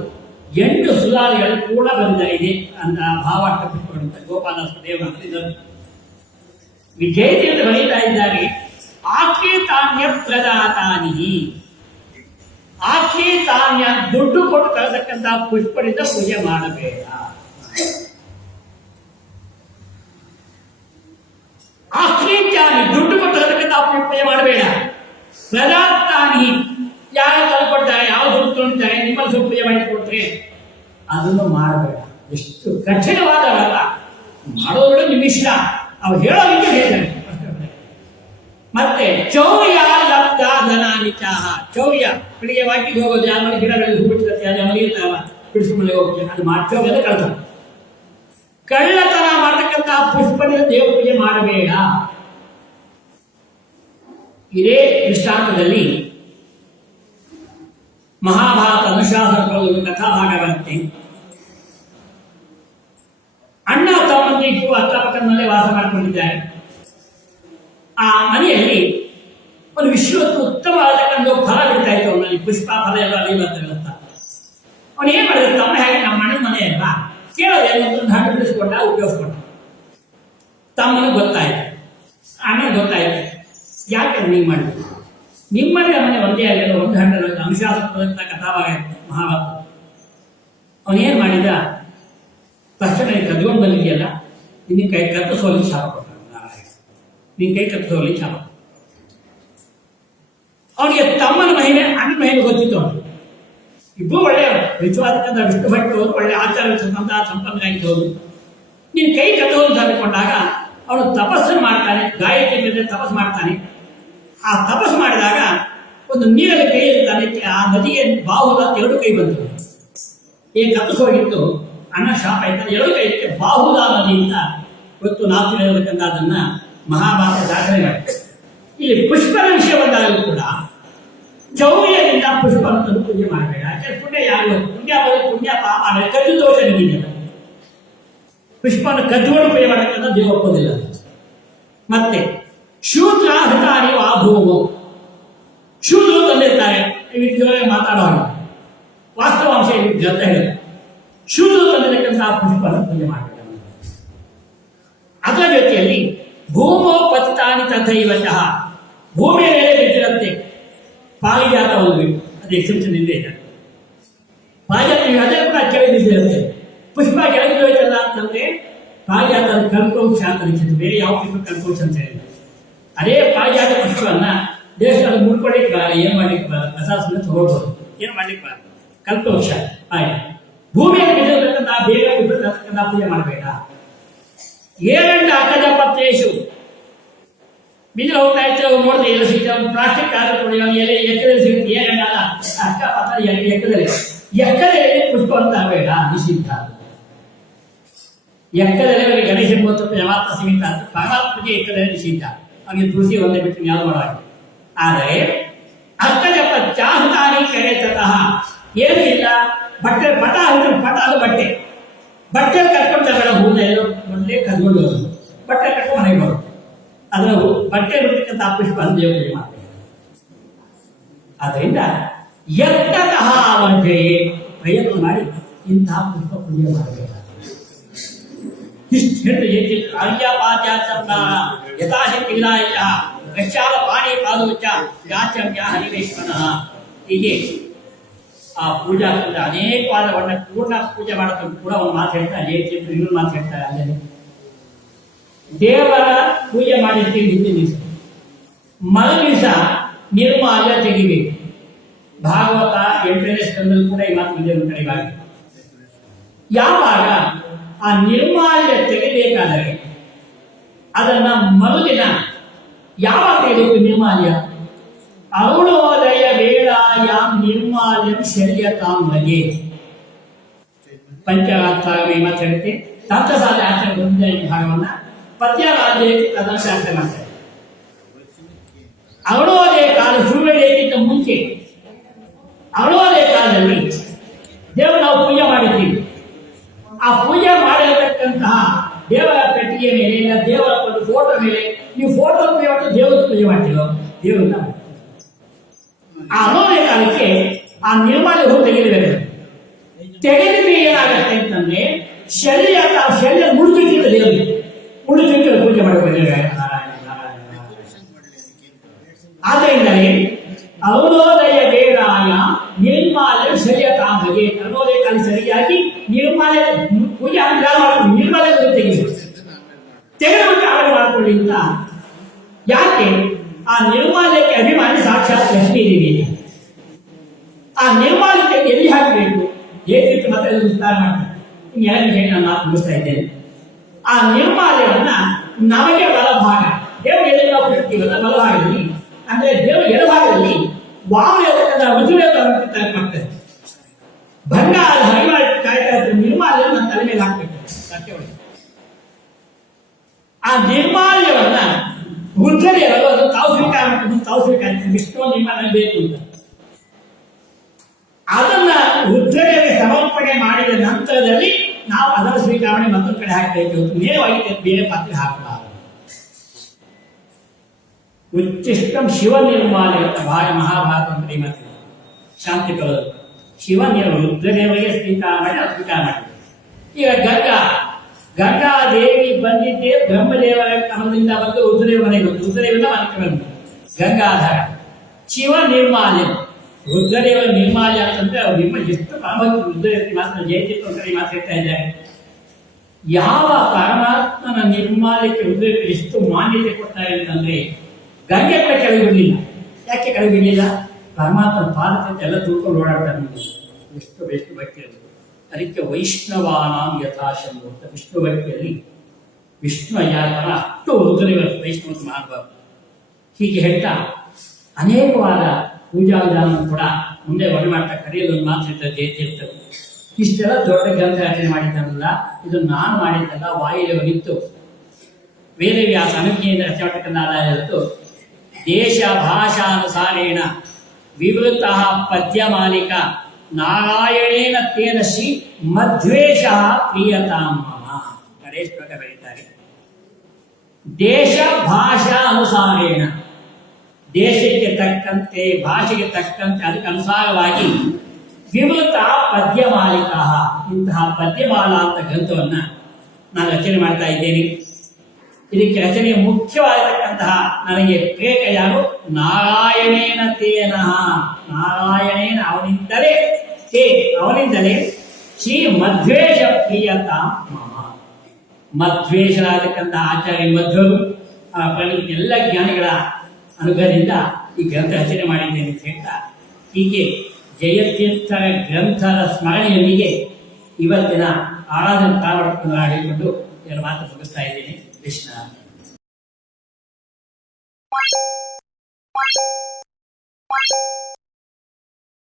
8 ಸುಧಾರಿಗಳಲ್ಲಿ ಕೂಡ ಬಂದಿದ್ದಾರೆ. ಇದೆ ಅಂತ ಭಾವಾರ್ಥ ಪುಷ್ಪಗಳು ಅಂತ ಗೋಪಾಲದಾಸ ದೇವರು ಇದನ್ನು ವಿಜಯದಿಂದ ಬರೀತಾ ಇದ್ದಾರೆ. ಆಕೇತಾನ್ಯ ಪ್ರದಾತಾನಿ, ಆಕೇತಾನ್ಯ ದುಡ್ಡು ಕೊಟ್ಟು ಕಳತಕ್ಕಂಥ ಪುಷ್ಪದಿಂದ ಪೂಜೆ ಮಾಡಬೇಡ. ಆಕ್ರೀತ್ಯಾನಿ ದುಡ್ಡು ಕೊಟ್ಟು ಕಳತಕ್ಕಂಥ ಪೂಜೆ ಮಾಡಬೇಡ. ಪ್ರದಾತಾನಿ ಯಾರು ತಂದುಕೊಡ್ತಾರೆ, ಯಾವ ದುಡ್ಡು ತೊಗೊಂಡಿದ್ದಾರೆ, ನಿಮ್ಮಲ್ಲಿ ಸ್ವಲ್ಪ ಪೂಜೆ ಮಾಡಿಕೊಟ್ರೆ ಅದನ್ನು ಮಾಡಬೇಡ. ಎಷ್ಟು ಕಠಿಣವಾದವಲ್ಲ, ಮಾಡೋದು ನಿಮಿಷ ಅವ್ರು ಹೇಳೋ ರೀತಿ ಹೇಳ್ತಾರೆ. ಮತ್ತೆ ಚೌರ್ಯ ಲಬ್ಧ ಧನಾನಿ ಚಾಹ, ಚೌರ್ಯ ಬೆಳಿಗ್ಗೆ ವಾಕಿಗೆ ಹೋಗೋದು, ಯಾರು ಗಿಡಗಳಲ್ಲಿ ಹೂ ಬಿಡ್ತದೆ, ಅದು ಮಲಗಿರ್ತಾವ ಬಿಡಿಸ್ಕೊಂಡು ಹೋಗ್ತೇವೆ, ಅದು ಮಾಡ್ತೋಗೋದು ಕಳ್ತನ. ಕಳ್ಳತನ ಮಾಡತಕ್ಕಂತಹ ಪುಷ್ಪದಿಂದ ದೇವ ಪೂಜೆ ಮಾಡಬೇಡ. ಇದೇ ದೃಷ್ಟಾಂತದಲ್ಲಿ ಮಹಾಭಾರತ ಅನುಶಾಸನಗಳು ಕಥಾಭಾಗ ಬರುತ್ತೆ. ಅಣ್ಣ ತಮ್ಮಂದಿರು ಅಕ್ಕಪಕ್ಕದಲ್ಲೇ ವಾಸ ಮಾಡಿಕೊಂಡಿದ್ದಾರೆ. ಆ ಮನೆಯಲ್ಲಿ ಒಂದು ವಿಶ್ವತ್ತು ಉತ್ತಮವಾದಕ್ಕಂಥ ಫಲ ಬಿಡ್ತಾ ಇತ್ತು. ಅವನಲ್ಲಿ ಪುಷ್ಪ ಫಲ ಎಲ್ಲ ಅರಿಯುವಂತ ಅವನು ಏನ್ ಮಾಡಿದ್ರು, ತಮ್ಮ ಹೇಗೆ ನಮ್ಮ ಅಣ್ಣನ ಮನೆ ಅಲ್ಲ, ಕೇಳೋದೇ ಒಂದು ಹಣ್ಣು ಬಿಡಿಸ್ಕೊಂಡ, ಉಪಯೋಗಿಸ್ಕೊಂಡ. ತಮ್ಮನಿಗೆ ಗೊತ್ತಾಯ್ತು, ಅಣ್ಣನಿಗೆ ಗೊತ್ತಾಯ್ತು, ಯಾಕೆ ನೀವು ಮಾಡಿದ್ರು, ನಿಮ್ಮನೆ ಮನೆ ಒಂದೇ ಆಗಿಲ್ಲ, ಒಂದು ಹಣ್ಣು ಅಂಶಾಸ್ತ್ರ ಕಥಾಭಾಗ ಮಹಾಭಾರತ. ಅವನೇನ್ ಮಾಡಿದ, ತಕ್ಷಣ ಕದ್ಕೊಂಡು ಬಂದಿದೆಯಲ್ಲ, ನಿನ್ನ ಕೈ ಕತ್ತಿಸೋಲಿ ಶಾಪ ಕೊಟ್ಟ. ನಿನ್ನ ಕೈ ಕತ್ತಿಸೋಲಿ ಶಾಪ. ಅವನಿಗೆ ತಮ್ಮನ ಮಹಿಮೆ ಅಣ್ಣನ ಮಹಿಮೆ ಗೊತ್ತಿತ್ತು. ಅವನು ಇಬ್ಬರು ಒಳ್ಳೆಯವರು, ನಿಜವಾದಕ್ಕಂಥ ವಿಷ್ಣು ಭಟ್ರು ಒಳ್ಳೆ ಆಚಾರ ಸಂಪನ್ನರಾಗಿದ್ದವರು. ನಿನ್ನ ಕೈ ಕತ್ತೋದು ಅಂದುಕೊಂಡಾಗ ಅವನು ತಪಸ್ಸು ಮಾಡ್ತಾನೆ, ಗಾಯತ್ರಿ ಮೇಲೆ ತಪಸ್ಸು ಮಾಡ್ತಾನೆ. ಆ ತಪಸ್ಸು ಮಾಡಿದಾಗ ಒಂದು ನೀರಲ್ಲಿ ಕೈ ಇರ್ತಾನೆ, ಆ ನದಿಗೆ ಬಾಹುಲ 2 ಕೈ ಬಂತು. ಏನ್ ತಪಸ್ಸು ಹೋಗಿತ್ತು, ಅಣ್ಣ ಶಾಪ ಆಯ್ತಾನೆ, 2 ಕೈ ಇತ್ತು. ಬಾಹುಲ ನದಿ ಅಂತ ಇವತ್ತು ನಾವು ಹೇಳಿರತಕ್ಕಂಥದ್ದನ್ನ ಮಹಾಭಾರತ ದಾಖಲೆ ಮಾಡಿ. ಇಲ್ಲಿ ಪುಷ್ಪನ ವಿಷಯ ಬಂದಾಗಲೂ ಕೂಡ ಚೌರ್ಯದಿಂದ ಪುಷ್ಪ ತಂದು ಪೂಜೆ ಮಾಡಬೇಡ. ಪುಣ್ಯ ಯಾರು, ಪುಣ್ಯ ಪುಣ್ಯ ಪಾಪ ಕದ್ದು ದೋಷ ನಿಮಗಿಲ್ಲ. ಪುಷ್ಪನ ಕದ್ದುಕೊಂಡು ಪೂಜೆ ಮಾಡಕ್ಕಂಥ ದೇವ ಒಪ್ಪೋದಿಲ್ಲ. ಮತ್ತೆ ಶೂದ್ರಾಹುತಾನಿ ವಾ ಭೂಮು, ಶೂದ್ರರು ತಂದಿರ್ತಾರೆ, ಮಾತಾಡುವಾಗ ವಾಸ್ತವಾಂಶ ಗ್ರಂಥ ಹೇಳಿದೆ. ಶೂದ್ರರು ತಂದಿರತಕ್ಕಂತಹ ಪುಷ್ಪನ ಪೂಜೆ ಮಾಡಬೇಕು. ಅದರ ಜೊತೆಯಲ್ಲಿ ಭೂಮೋ ಪತಿತಾನಿ ತಥೈವ ಚ, ಭೂಮಿಯ ಮೇಲೆ ಬಿದ್ದಿರುತ್ತೆ ಪಾರಿಜಾತ ಒಂದು ಬಿಟ್ಟು, ಅದು ಎಕ್ಸೆಪ್ಷನ್ ಇಲ್ಲೇ ಇದೆ. ಪಾರಿಜಾತ ಅದೇ ಕೂಡ ಕೆಳಗೆ ಬಿದ್ದಿರುತ್ತೆ. ಪುಷ್ಪ ಕೆಳಗೆ ಹೋಯ್ತಲ್ಲ ಅಂತಂದ್ರೆ ಪಾರಿಜಾತ ಕಲ್ಪವೃಕ್ಷ ಅಂತ ಅನಿಸುತ್ತೆ. ಬೇರೆ ಯಾವ ಪುಷ್ಪ ಕಲ್ಪವೃಕ್ಷ ಅಂತ ಹೇಳಿಲ್ಲ. ಅದೇ ಪಾರಿಜಾತ ಪುಷ್ಪವನ್ನ ದೇಶದಲ್ಲಿ ಮುಡ್ಕೊಳ್ಳಿಕ್ಕೆ ಬಾರ, ಏನ್ ಮಾಡ್ಲಿಕ್ಕೆ ಬಾರ, ಕಸಾಸನ್ನ ತಗೊಳ್ಬೋದು, ಏನ್ ಮಾಡ್ಲಿಕ್ಕೆ ಬಾರ, ಕಲ್ಪವೃಕ್ಷ ಆಯ್ತು. ಭೂಮಿಯಲ್ಲಿ ಬಿದ್ದಿರತಕ್ಕಂಥ ಬೇಗ ಬಿದ್ದಿರತಕ್ಕಂಥ ಪೂಜೆ ಮಾಡಬೇಡ. ಏರಂಡ ಅಕ್ಕಜ ಪತ್ರೇಶು, ಬಿದ್ದು ಹೋಗ್ತಾ ಇತ್ತು, ನೋಡಿದ್ರೆ ಎಲ್ಲ ಸಿಗ್ತದೆ, ಒಂದು ಪ್ಲಾಸ್ಟಿಕ್ ಎಲೆ ಎಕ್ಕದಲ್ಲಿ ಸಿಗುತ್ತೆ. ಏರಂಡ ಅಲ್ಲ, ಅಕ್ಕ ಪತ್ರ ಎಕ್ಕದಲ್ಲಿ ಪುಷ್ಪ ಅಂತ ಬೇಡ, ನಿಷಿದ್ಧ. ಎಕ್ಕದಲ್ಲಿ ಗಣೇಶ ಮೂವತ್ತು ಮಾತ್ರ ಸೀಮಿತ, ಪರಮಾತ್ಮಗೆ ಎಕ್ಕದಲ್ಲಿ ನಿಷಿದ್ಧ. ಅವನಿಗೆ ತುಳಸಿ ಒಂದೇ ಬಿಟ್ಟು ಯಾವ್ದು ಮಾಡುವಾಗ. ಆದರೆ ಅಕ್ಕಜಪ್ಪ ಚಾಹುತಾನಿ ಕಡೆ ತತಃ ಏನೂ ಇಲ್ಲ. ಬಟ್ಟೆ ಪಟ ಅದು ಬಟ್ಟೆ ಕಟ್ಕೊಂಡು ಬೇಡ, ಹೂನ ಎಲ್ಲೋ ಮೊದಲೇ ಕದ್ಕೊಂಡು ಬಟ್ಟೆ ಕಟ್ಕೊಂಡು ಮನೆಗೆ ಬರೋದು. ಅದರ ಬಟ್ಟೆ ಬಿಡ್ತಕ್ಕಂಥ ಪುಷ್ಪ ದೇವ ಪೂಜೆ ಮಾಡಬೇಕು. ಆದ್ದರಿಂದ ಯತ್ನತಃ ಅವನಿಗೆ ಪ್ರಯತ್ನ ಮಾಡಿ ಇಂತಹ ಪುಷ್ಪ ಪೂಜೆ ಮಾಡಬೇಕು. ಇಷ್ಟು ಹೇಳಿ ಅರ್ಯಪಾಚಾರ ಯಥಾಶಕ್ತಿ ವಿಧಾಯ ಪ್ರಕ್ಷಾಲ ಪಾಣಿ ಪಾದೋಚ ಯಾಚಮ್ಯ ಹರಿವೇಶ್ವರ. ಹೀಗೆ ಆ ಪೂಜಾ ಅನೇಕವಾದ ವರ್ಣ ಪೂರ್ಣ ಪೂಜೆ ಮಾಡೋದನ್ನು ಕೂಡ ಒಂದು ಮಾತು ಹೇಳ್ತಾರೆ. ಜಯತೀರ್ಥರು ಇನ್ನೊಂದು ಮಾತು ಹೇಳ್ತಾರೆ. ಅಲ್ಲದೆ ದೇವರ ಪೂಜೆ ಮಾಡಿರ್ತೀವಿ ಹಿಂದಿನ ದಿವಸ, ಮರು ದಿವಸ ನಿರ್ಮಾಲ್ಯ ತೆಗಿಬೇಕು. ಭಾಗವತ 8ನೇ ಸ್ಕಂದದಲ್ಲಿ ಕೂಡ ಈ ಮಾತು ಇದೆ ಒಂದು ಕಡೆ. ಯಾವಾಗ ಆ ನಿರ್ಮಾಲ್ಯ ತೆಗಿಬೇಕಾದರೆ ಅದನ್ನ ಮರುದಿನ ಯಾವಾಗ ತೆಗೆದು ನಿರ್ಮಾಲ್ಯ? ಅರುಣೋದಯ ವೇಳಾಯಾಮ್ ನಿರ್ಮಾಲ್ಯಂ ಶಲ್ಯತಾಂ ಲಗೆ. ಪಂಚರಾತ್ರಾಗಮ ಈ ಮಾತು ಹೇಳುತ್ತೆ. ತಂತ್ರಸಾಲ ಆಚರಣೆ ಬಂದ ಭಾಗವನ್ನ ಪದ್ಯರಾಜ್ಯಕ್ಕೆ ತದನಂತರ ಆಚರಣೆ ಮಾಡ್ತಾರೆ. ಅರುಣೋದಯ ಕಾಲ ಸೂರ್ಯೋದಯಕ್ಕಿಂತ ಮುಂಚೆ ಅರುಣೋದಯ ಕಾಲದಲ್ಲಿ ದೇವರು ನಾವು ಪೂಜೆ ಮಾಡಿರ್ತೀವಿ. ಆ ಪೂಜೆ ಮಾಡಿರತಕ್ಕಂತಹ ದೇವರ ಪೆಟ್ಟಿಗೆ ಮೇಲೆ ಇಲ್ಲ ದೇವರ ಫೋಟೋ ಮೇಲೆ ನೀವು ಫೋಟೋ ಪೂಜೆ ದೇವರ ಪೂಜೆ ಮಾಡ್ತೀರೋ ದೇವರನ್ನ ಆ ಅರುಣೋದಯ ಕಾಲಕ್ಕೆ ಆ ನಿರ್ಮಾಲ್ಯ ಹೋಗಿ ತೆಗೆದಿರಬೇಕು. ತೆಗೆದಿದ್ರೆ ಏನಾಗತ್ತೆ ಅಂತಂದ್ರೆ ಶಲ್ಯ ಮುಳುಗಿಟ್ಟಿದೆ ದೇವರಿಗೆ, ಮುಳುಗಿಟ್ಟು ಪೂಜೆ ಮಾಡಬೇಕು. ಆದ್ದರಿಂದಲೇ ಅರುಣೋದಯ ವೇಳಾಯ ನಿರ್ಮಾಲ್ಯ ಶಲ್ಯತಾಂಬಗೆ. ಅರುಣೋದಯ ಕಾಲ ಸರಿಯಾಗಿ ನಿರ್ಮಾಲ್ಯ ಪೂಜೆ ನಿರ್ಮಾಲ್ಯ ತೆಗೆದುಬಿಟ್ಟು ಆಗ ಮಾಡ್ಕೊಳ್ಳಿ ಅಂತ. ಯಾಕೆ? ಆ ನಿರ್ಮಾಲ್ಯಕ್ಕೆ ಅಭಿಮಾನಿ ಸಾಕ್ಷಾತ್ ಲಕ್ಷ್ಮೀ ದೇವಿ. ಆ ನಿರ್ಮಾಲ್ಯಕ್ಕೆ ಎಲ್ಲಿ ಹಾಕಬೇಕು? ಏಕೀಕೃತ ಮತ್ತೆ ವಿಸ್ತಾರ ಮಾಡ್ತಾರೆ. ಎರಡು ಹೇಳಿ ನಾನು ಮಾತು ಮುಗಿಸ್ತಾ ಇದ್ದೇನೆ. ಆ ನಿರ್ಮಾಲ್ಯವನ್ನ ನಮಗೆ ಬಲಭಾಗ, ದೇವರು ಎಲ್ಲಿ ನಾವು ಬಿಡ್ತೀವಲ್ಲ ಬಲಭಾಗದಲ್ಲಿ, ಅಂದ್ರೆ ದೇವರು ಎಡಭಾಗದಲ್ಲಿ ವಾಮನ ರುಜುವೆ ಬಂಗಾರ ಹರಿಮಾಡಿ ಕಾಯ್ತಾ ಇದ್ರೆ ನಿರ್ಮಾಲ್ಯವನ್ನು ತಲೆ ಮೇಲೆ ಹಾಕ್ಬೇಕು. ಆ ನಿರ್ಮಾಲ್ಯವನ್ನ ರುದ್ರದೇವರು ಅದು ತಾವು ಸ್ವೀಕಾರ ವಿಷ್ಣು ನಿರ್ಮಾಣ ಬೇಕು ಅಂತ ಅದನ್ನ ರುದ್ರದೇವರಿಗೆ ಸಮರ್ಪಣೆ ಮಾಡಿದ ನಂತರದಲ್ಲಿ ನಾವು ಅದರ ಸ್ವೀಕರಣೆ ಮತ್ತೊಂದು ಕಡೆ ಹಾಕಬೇಕು. ನೇರವಾಗಿ ಬೇರೆ ಪಾತ್ರೆ ಹಾಕಬಾರದು. ಉಚ್ಚಿಷ್ಟಂ ಶಿವ ನಿರ್ಮಾಲ್ಯ ಮಹಾಭಾರತ ಶ್ರೀಮತಿ ಶಾಂತಿ ಕಲರು ಶಿವ ರುದ್ರದೇವರಿಗೆ ಸ್ವೀಕಾರ ಮಾಡಿ ಅದು ಸ್ವೀಕಾರ ಮಾಡಿದೆ. ಈಗ ಗಂಗಾದೇವಿ ಬಂದಿದ್ದೇ ಬ್ರಹ್ಮದೇವರ ಕ್ರಮದಿಂದ ಬಂದು ರುದ್ರದೇವ ಮನೆಗೆ ಬಂದು ರುದ್ರದೇವನ ಮನೆಗೆ ಬಂದು ಗಂಗಾಧರ ಶಿವ ನಿರ್ಮಾಲ್ಯ ರುದ್ರದೇವರ ನಿರ್ಮಾಲ್ಯ ಅಂತಂದ್ರೆ ಅವ್ರು ಎಷ್ಟು ಪ್ರಾಮುಖ್ಯ ರುದ್ರದೇವ ಮಾತ್ರ ಜಯತೀರ್ಥ ಕಡೆ ಮಾತು ಹೇಳ್ತಾ ಇದ್ದಾರೆ. ಯಾವ ಪರಮಾತ್ಮನ ನಿರ್ಮಾಲ್ಯಕ್ಕೆ ರುದ್ರದೇವರು ಎಷ್ಟು ಮಾನ್ಯತೆ ಕೊಡ್ತಾರೆ ಅಂತಂದ್ರೆ ಗಂಗೆ ಕೂಡ ಕೆಳಗೆ ಬಿಡಲಿಲ್ಲ. ಯಾಕೆ ಕೆಳಗೆ ಬಿಡಲಿಲ್ಲ? ಪರಮಾತ್ಮ ಪಾದಕ್ಕೆ ಎಲ್ಲ ತುಳ್ಕೊಂಡು ಓಡಾಡ್ತಾರೆ. ಎಷ್ಟು ಭಕ್ತಿ ಅದು. ಅದಕ್ಕೆ ವೈಷ್ಣವಾನಾಂ ಯಥಾಶಂಭು ಅಂತ ವಿಷ್ಣು ಭಕ್ತಿಯಲ್ಲಿ ವಿಷ್ಣು ಯಾತರ ಅಷ್ಟು ರುದ್ರದೇವರ ವೈಷ್ಣವ ಮಾಡಬಾರ್ದು. ಹೀಗೆ ಹೇಳ್ತಾ ಅನೇಕವಾದ ಪೂಜಾ ವಿಧಾನವನ್ನು ಕೂಡ ಮುಂದೆ ಒಡೆ ಮಾಡ್ತಾ ಕರೆಯಲು ಒಂದು ಮಾತು ಹೇಳ್ತಾರೆ ಜಯತೀರ್ಥರು. ಇಷ್ಟೆಲ್ಲ ದೊಡ್ಡ ಗ್ರಂಥ ರಚನೆ ಮಾಡಿದ್ದಾರಲ್ಲ, ಇದು ನಾನು ಮಾಡಿದ್ದಲ್ಲ, ವಾಯುದೇವನಿತ್ತು ವೇದವ್ಯಾಸ ಅನುಜ್ಞೆಯಿಂದ ರಚನೆ ಮಾಡತಕ್ಕಂಥ ದೇಶ ಭಾಷಾನುಸಾರೇಣ ವಿವೃತ ಪದ್ಯಮಾಲಿಕ ನಾರಾಯಣೇನ ತೇನ ಶ್ರೀ ಮಧ್ವೇಶ ಪ್ರಿಯತಾಂ ಮಮ. ಗಣೇಶ್ ಪ್ರಕಾರ ಬರೀತಾರೆ. ದೇಶ ಭಾಷಾ ಅನುಸಾರೇಣ, ದೇಶಕ್ಕೆ ತಕ್ಕಂತೆ ಭಾಷೆಗೆ ತಕ್ಕಂತೆ ಅದಕ್ಕೆ ಅನುಸಾರವಾಗಿ ವಿವೃತ ಪದ್ಯಮಾಲಿಕ, ಇಂತಹ ಪದ್ಯಮಾಲಾ ಅಂತ ಗ್ರಂಥವನ್ನ ನಾನು ರಚನೆ ಮಾಡ್ತಾ ಇದ್ದೇನೆ. ಇದಕ್ಕೆ ರಚನೆಯ ಮುಖ್ಯವಾಗಿರ್ತಕ್ಕಂತಹ ನನಗೆ ಪ್ರೇರಕ ಯಾರು? ನಾರಾಯಣೇನ ತೇನ, ನಾರಾಯಣೇನ ಅವನಿಂದಲೇ ಅವನಿಂದಲೇ ಶ್ರೀ ಮಧ್ವೇಶ ಪ್ರಿಯತ ಮಮ. ಮಧ್ವೇಶರಾಗತಕ್ಕಂತಹ ಆಚಾರ್ಯ ಮಧ್ವರು ಎಲ್ಲ ಜ್ಞಾನಿಗಳ ಅನುಗ್ರಹದಿಂದ ಈ ಗ್ರಂಥ ರಚನೆ ಮಾಡಿದ್ದೇನೆ ಅಂತ ಹೇಳ್ತಾ, ಹೀಗೆ ಜಯತೀರ್ಥರ ಗ್ರಂಥದ ಸ್ಮರಣೆಯೊಂದಿಗೆ ಇವತ್ತಿನ ಆರಾಧನೆ ಪ್ರಾರಂಭ ಹೇಳಿಕೊಂಡು ಎರಡು ಮಾತು ಮುಗಿಸ್ತಾ ಇದ್ದೇನೆ. ಕೃಷ್ಣ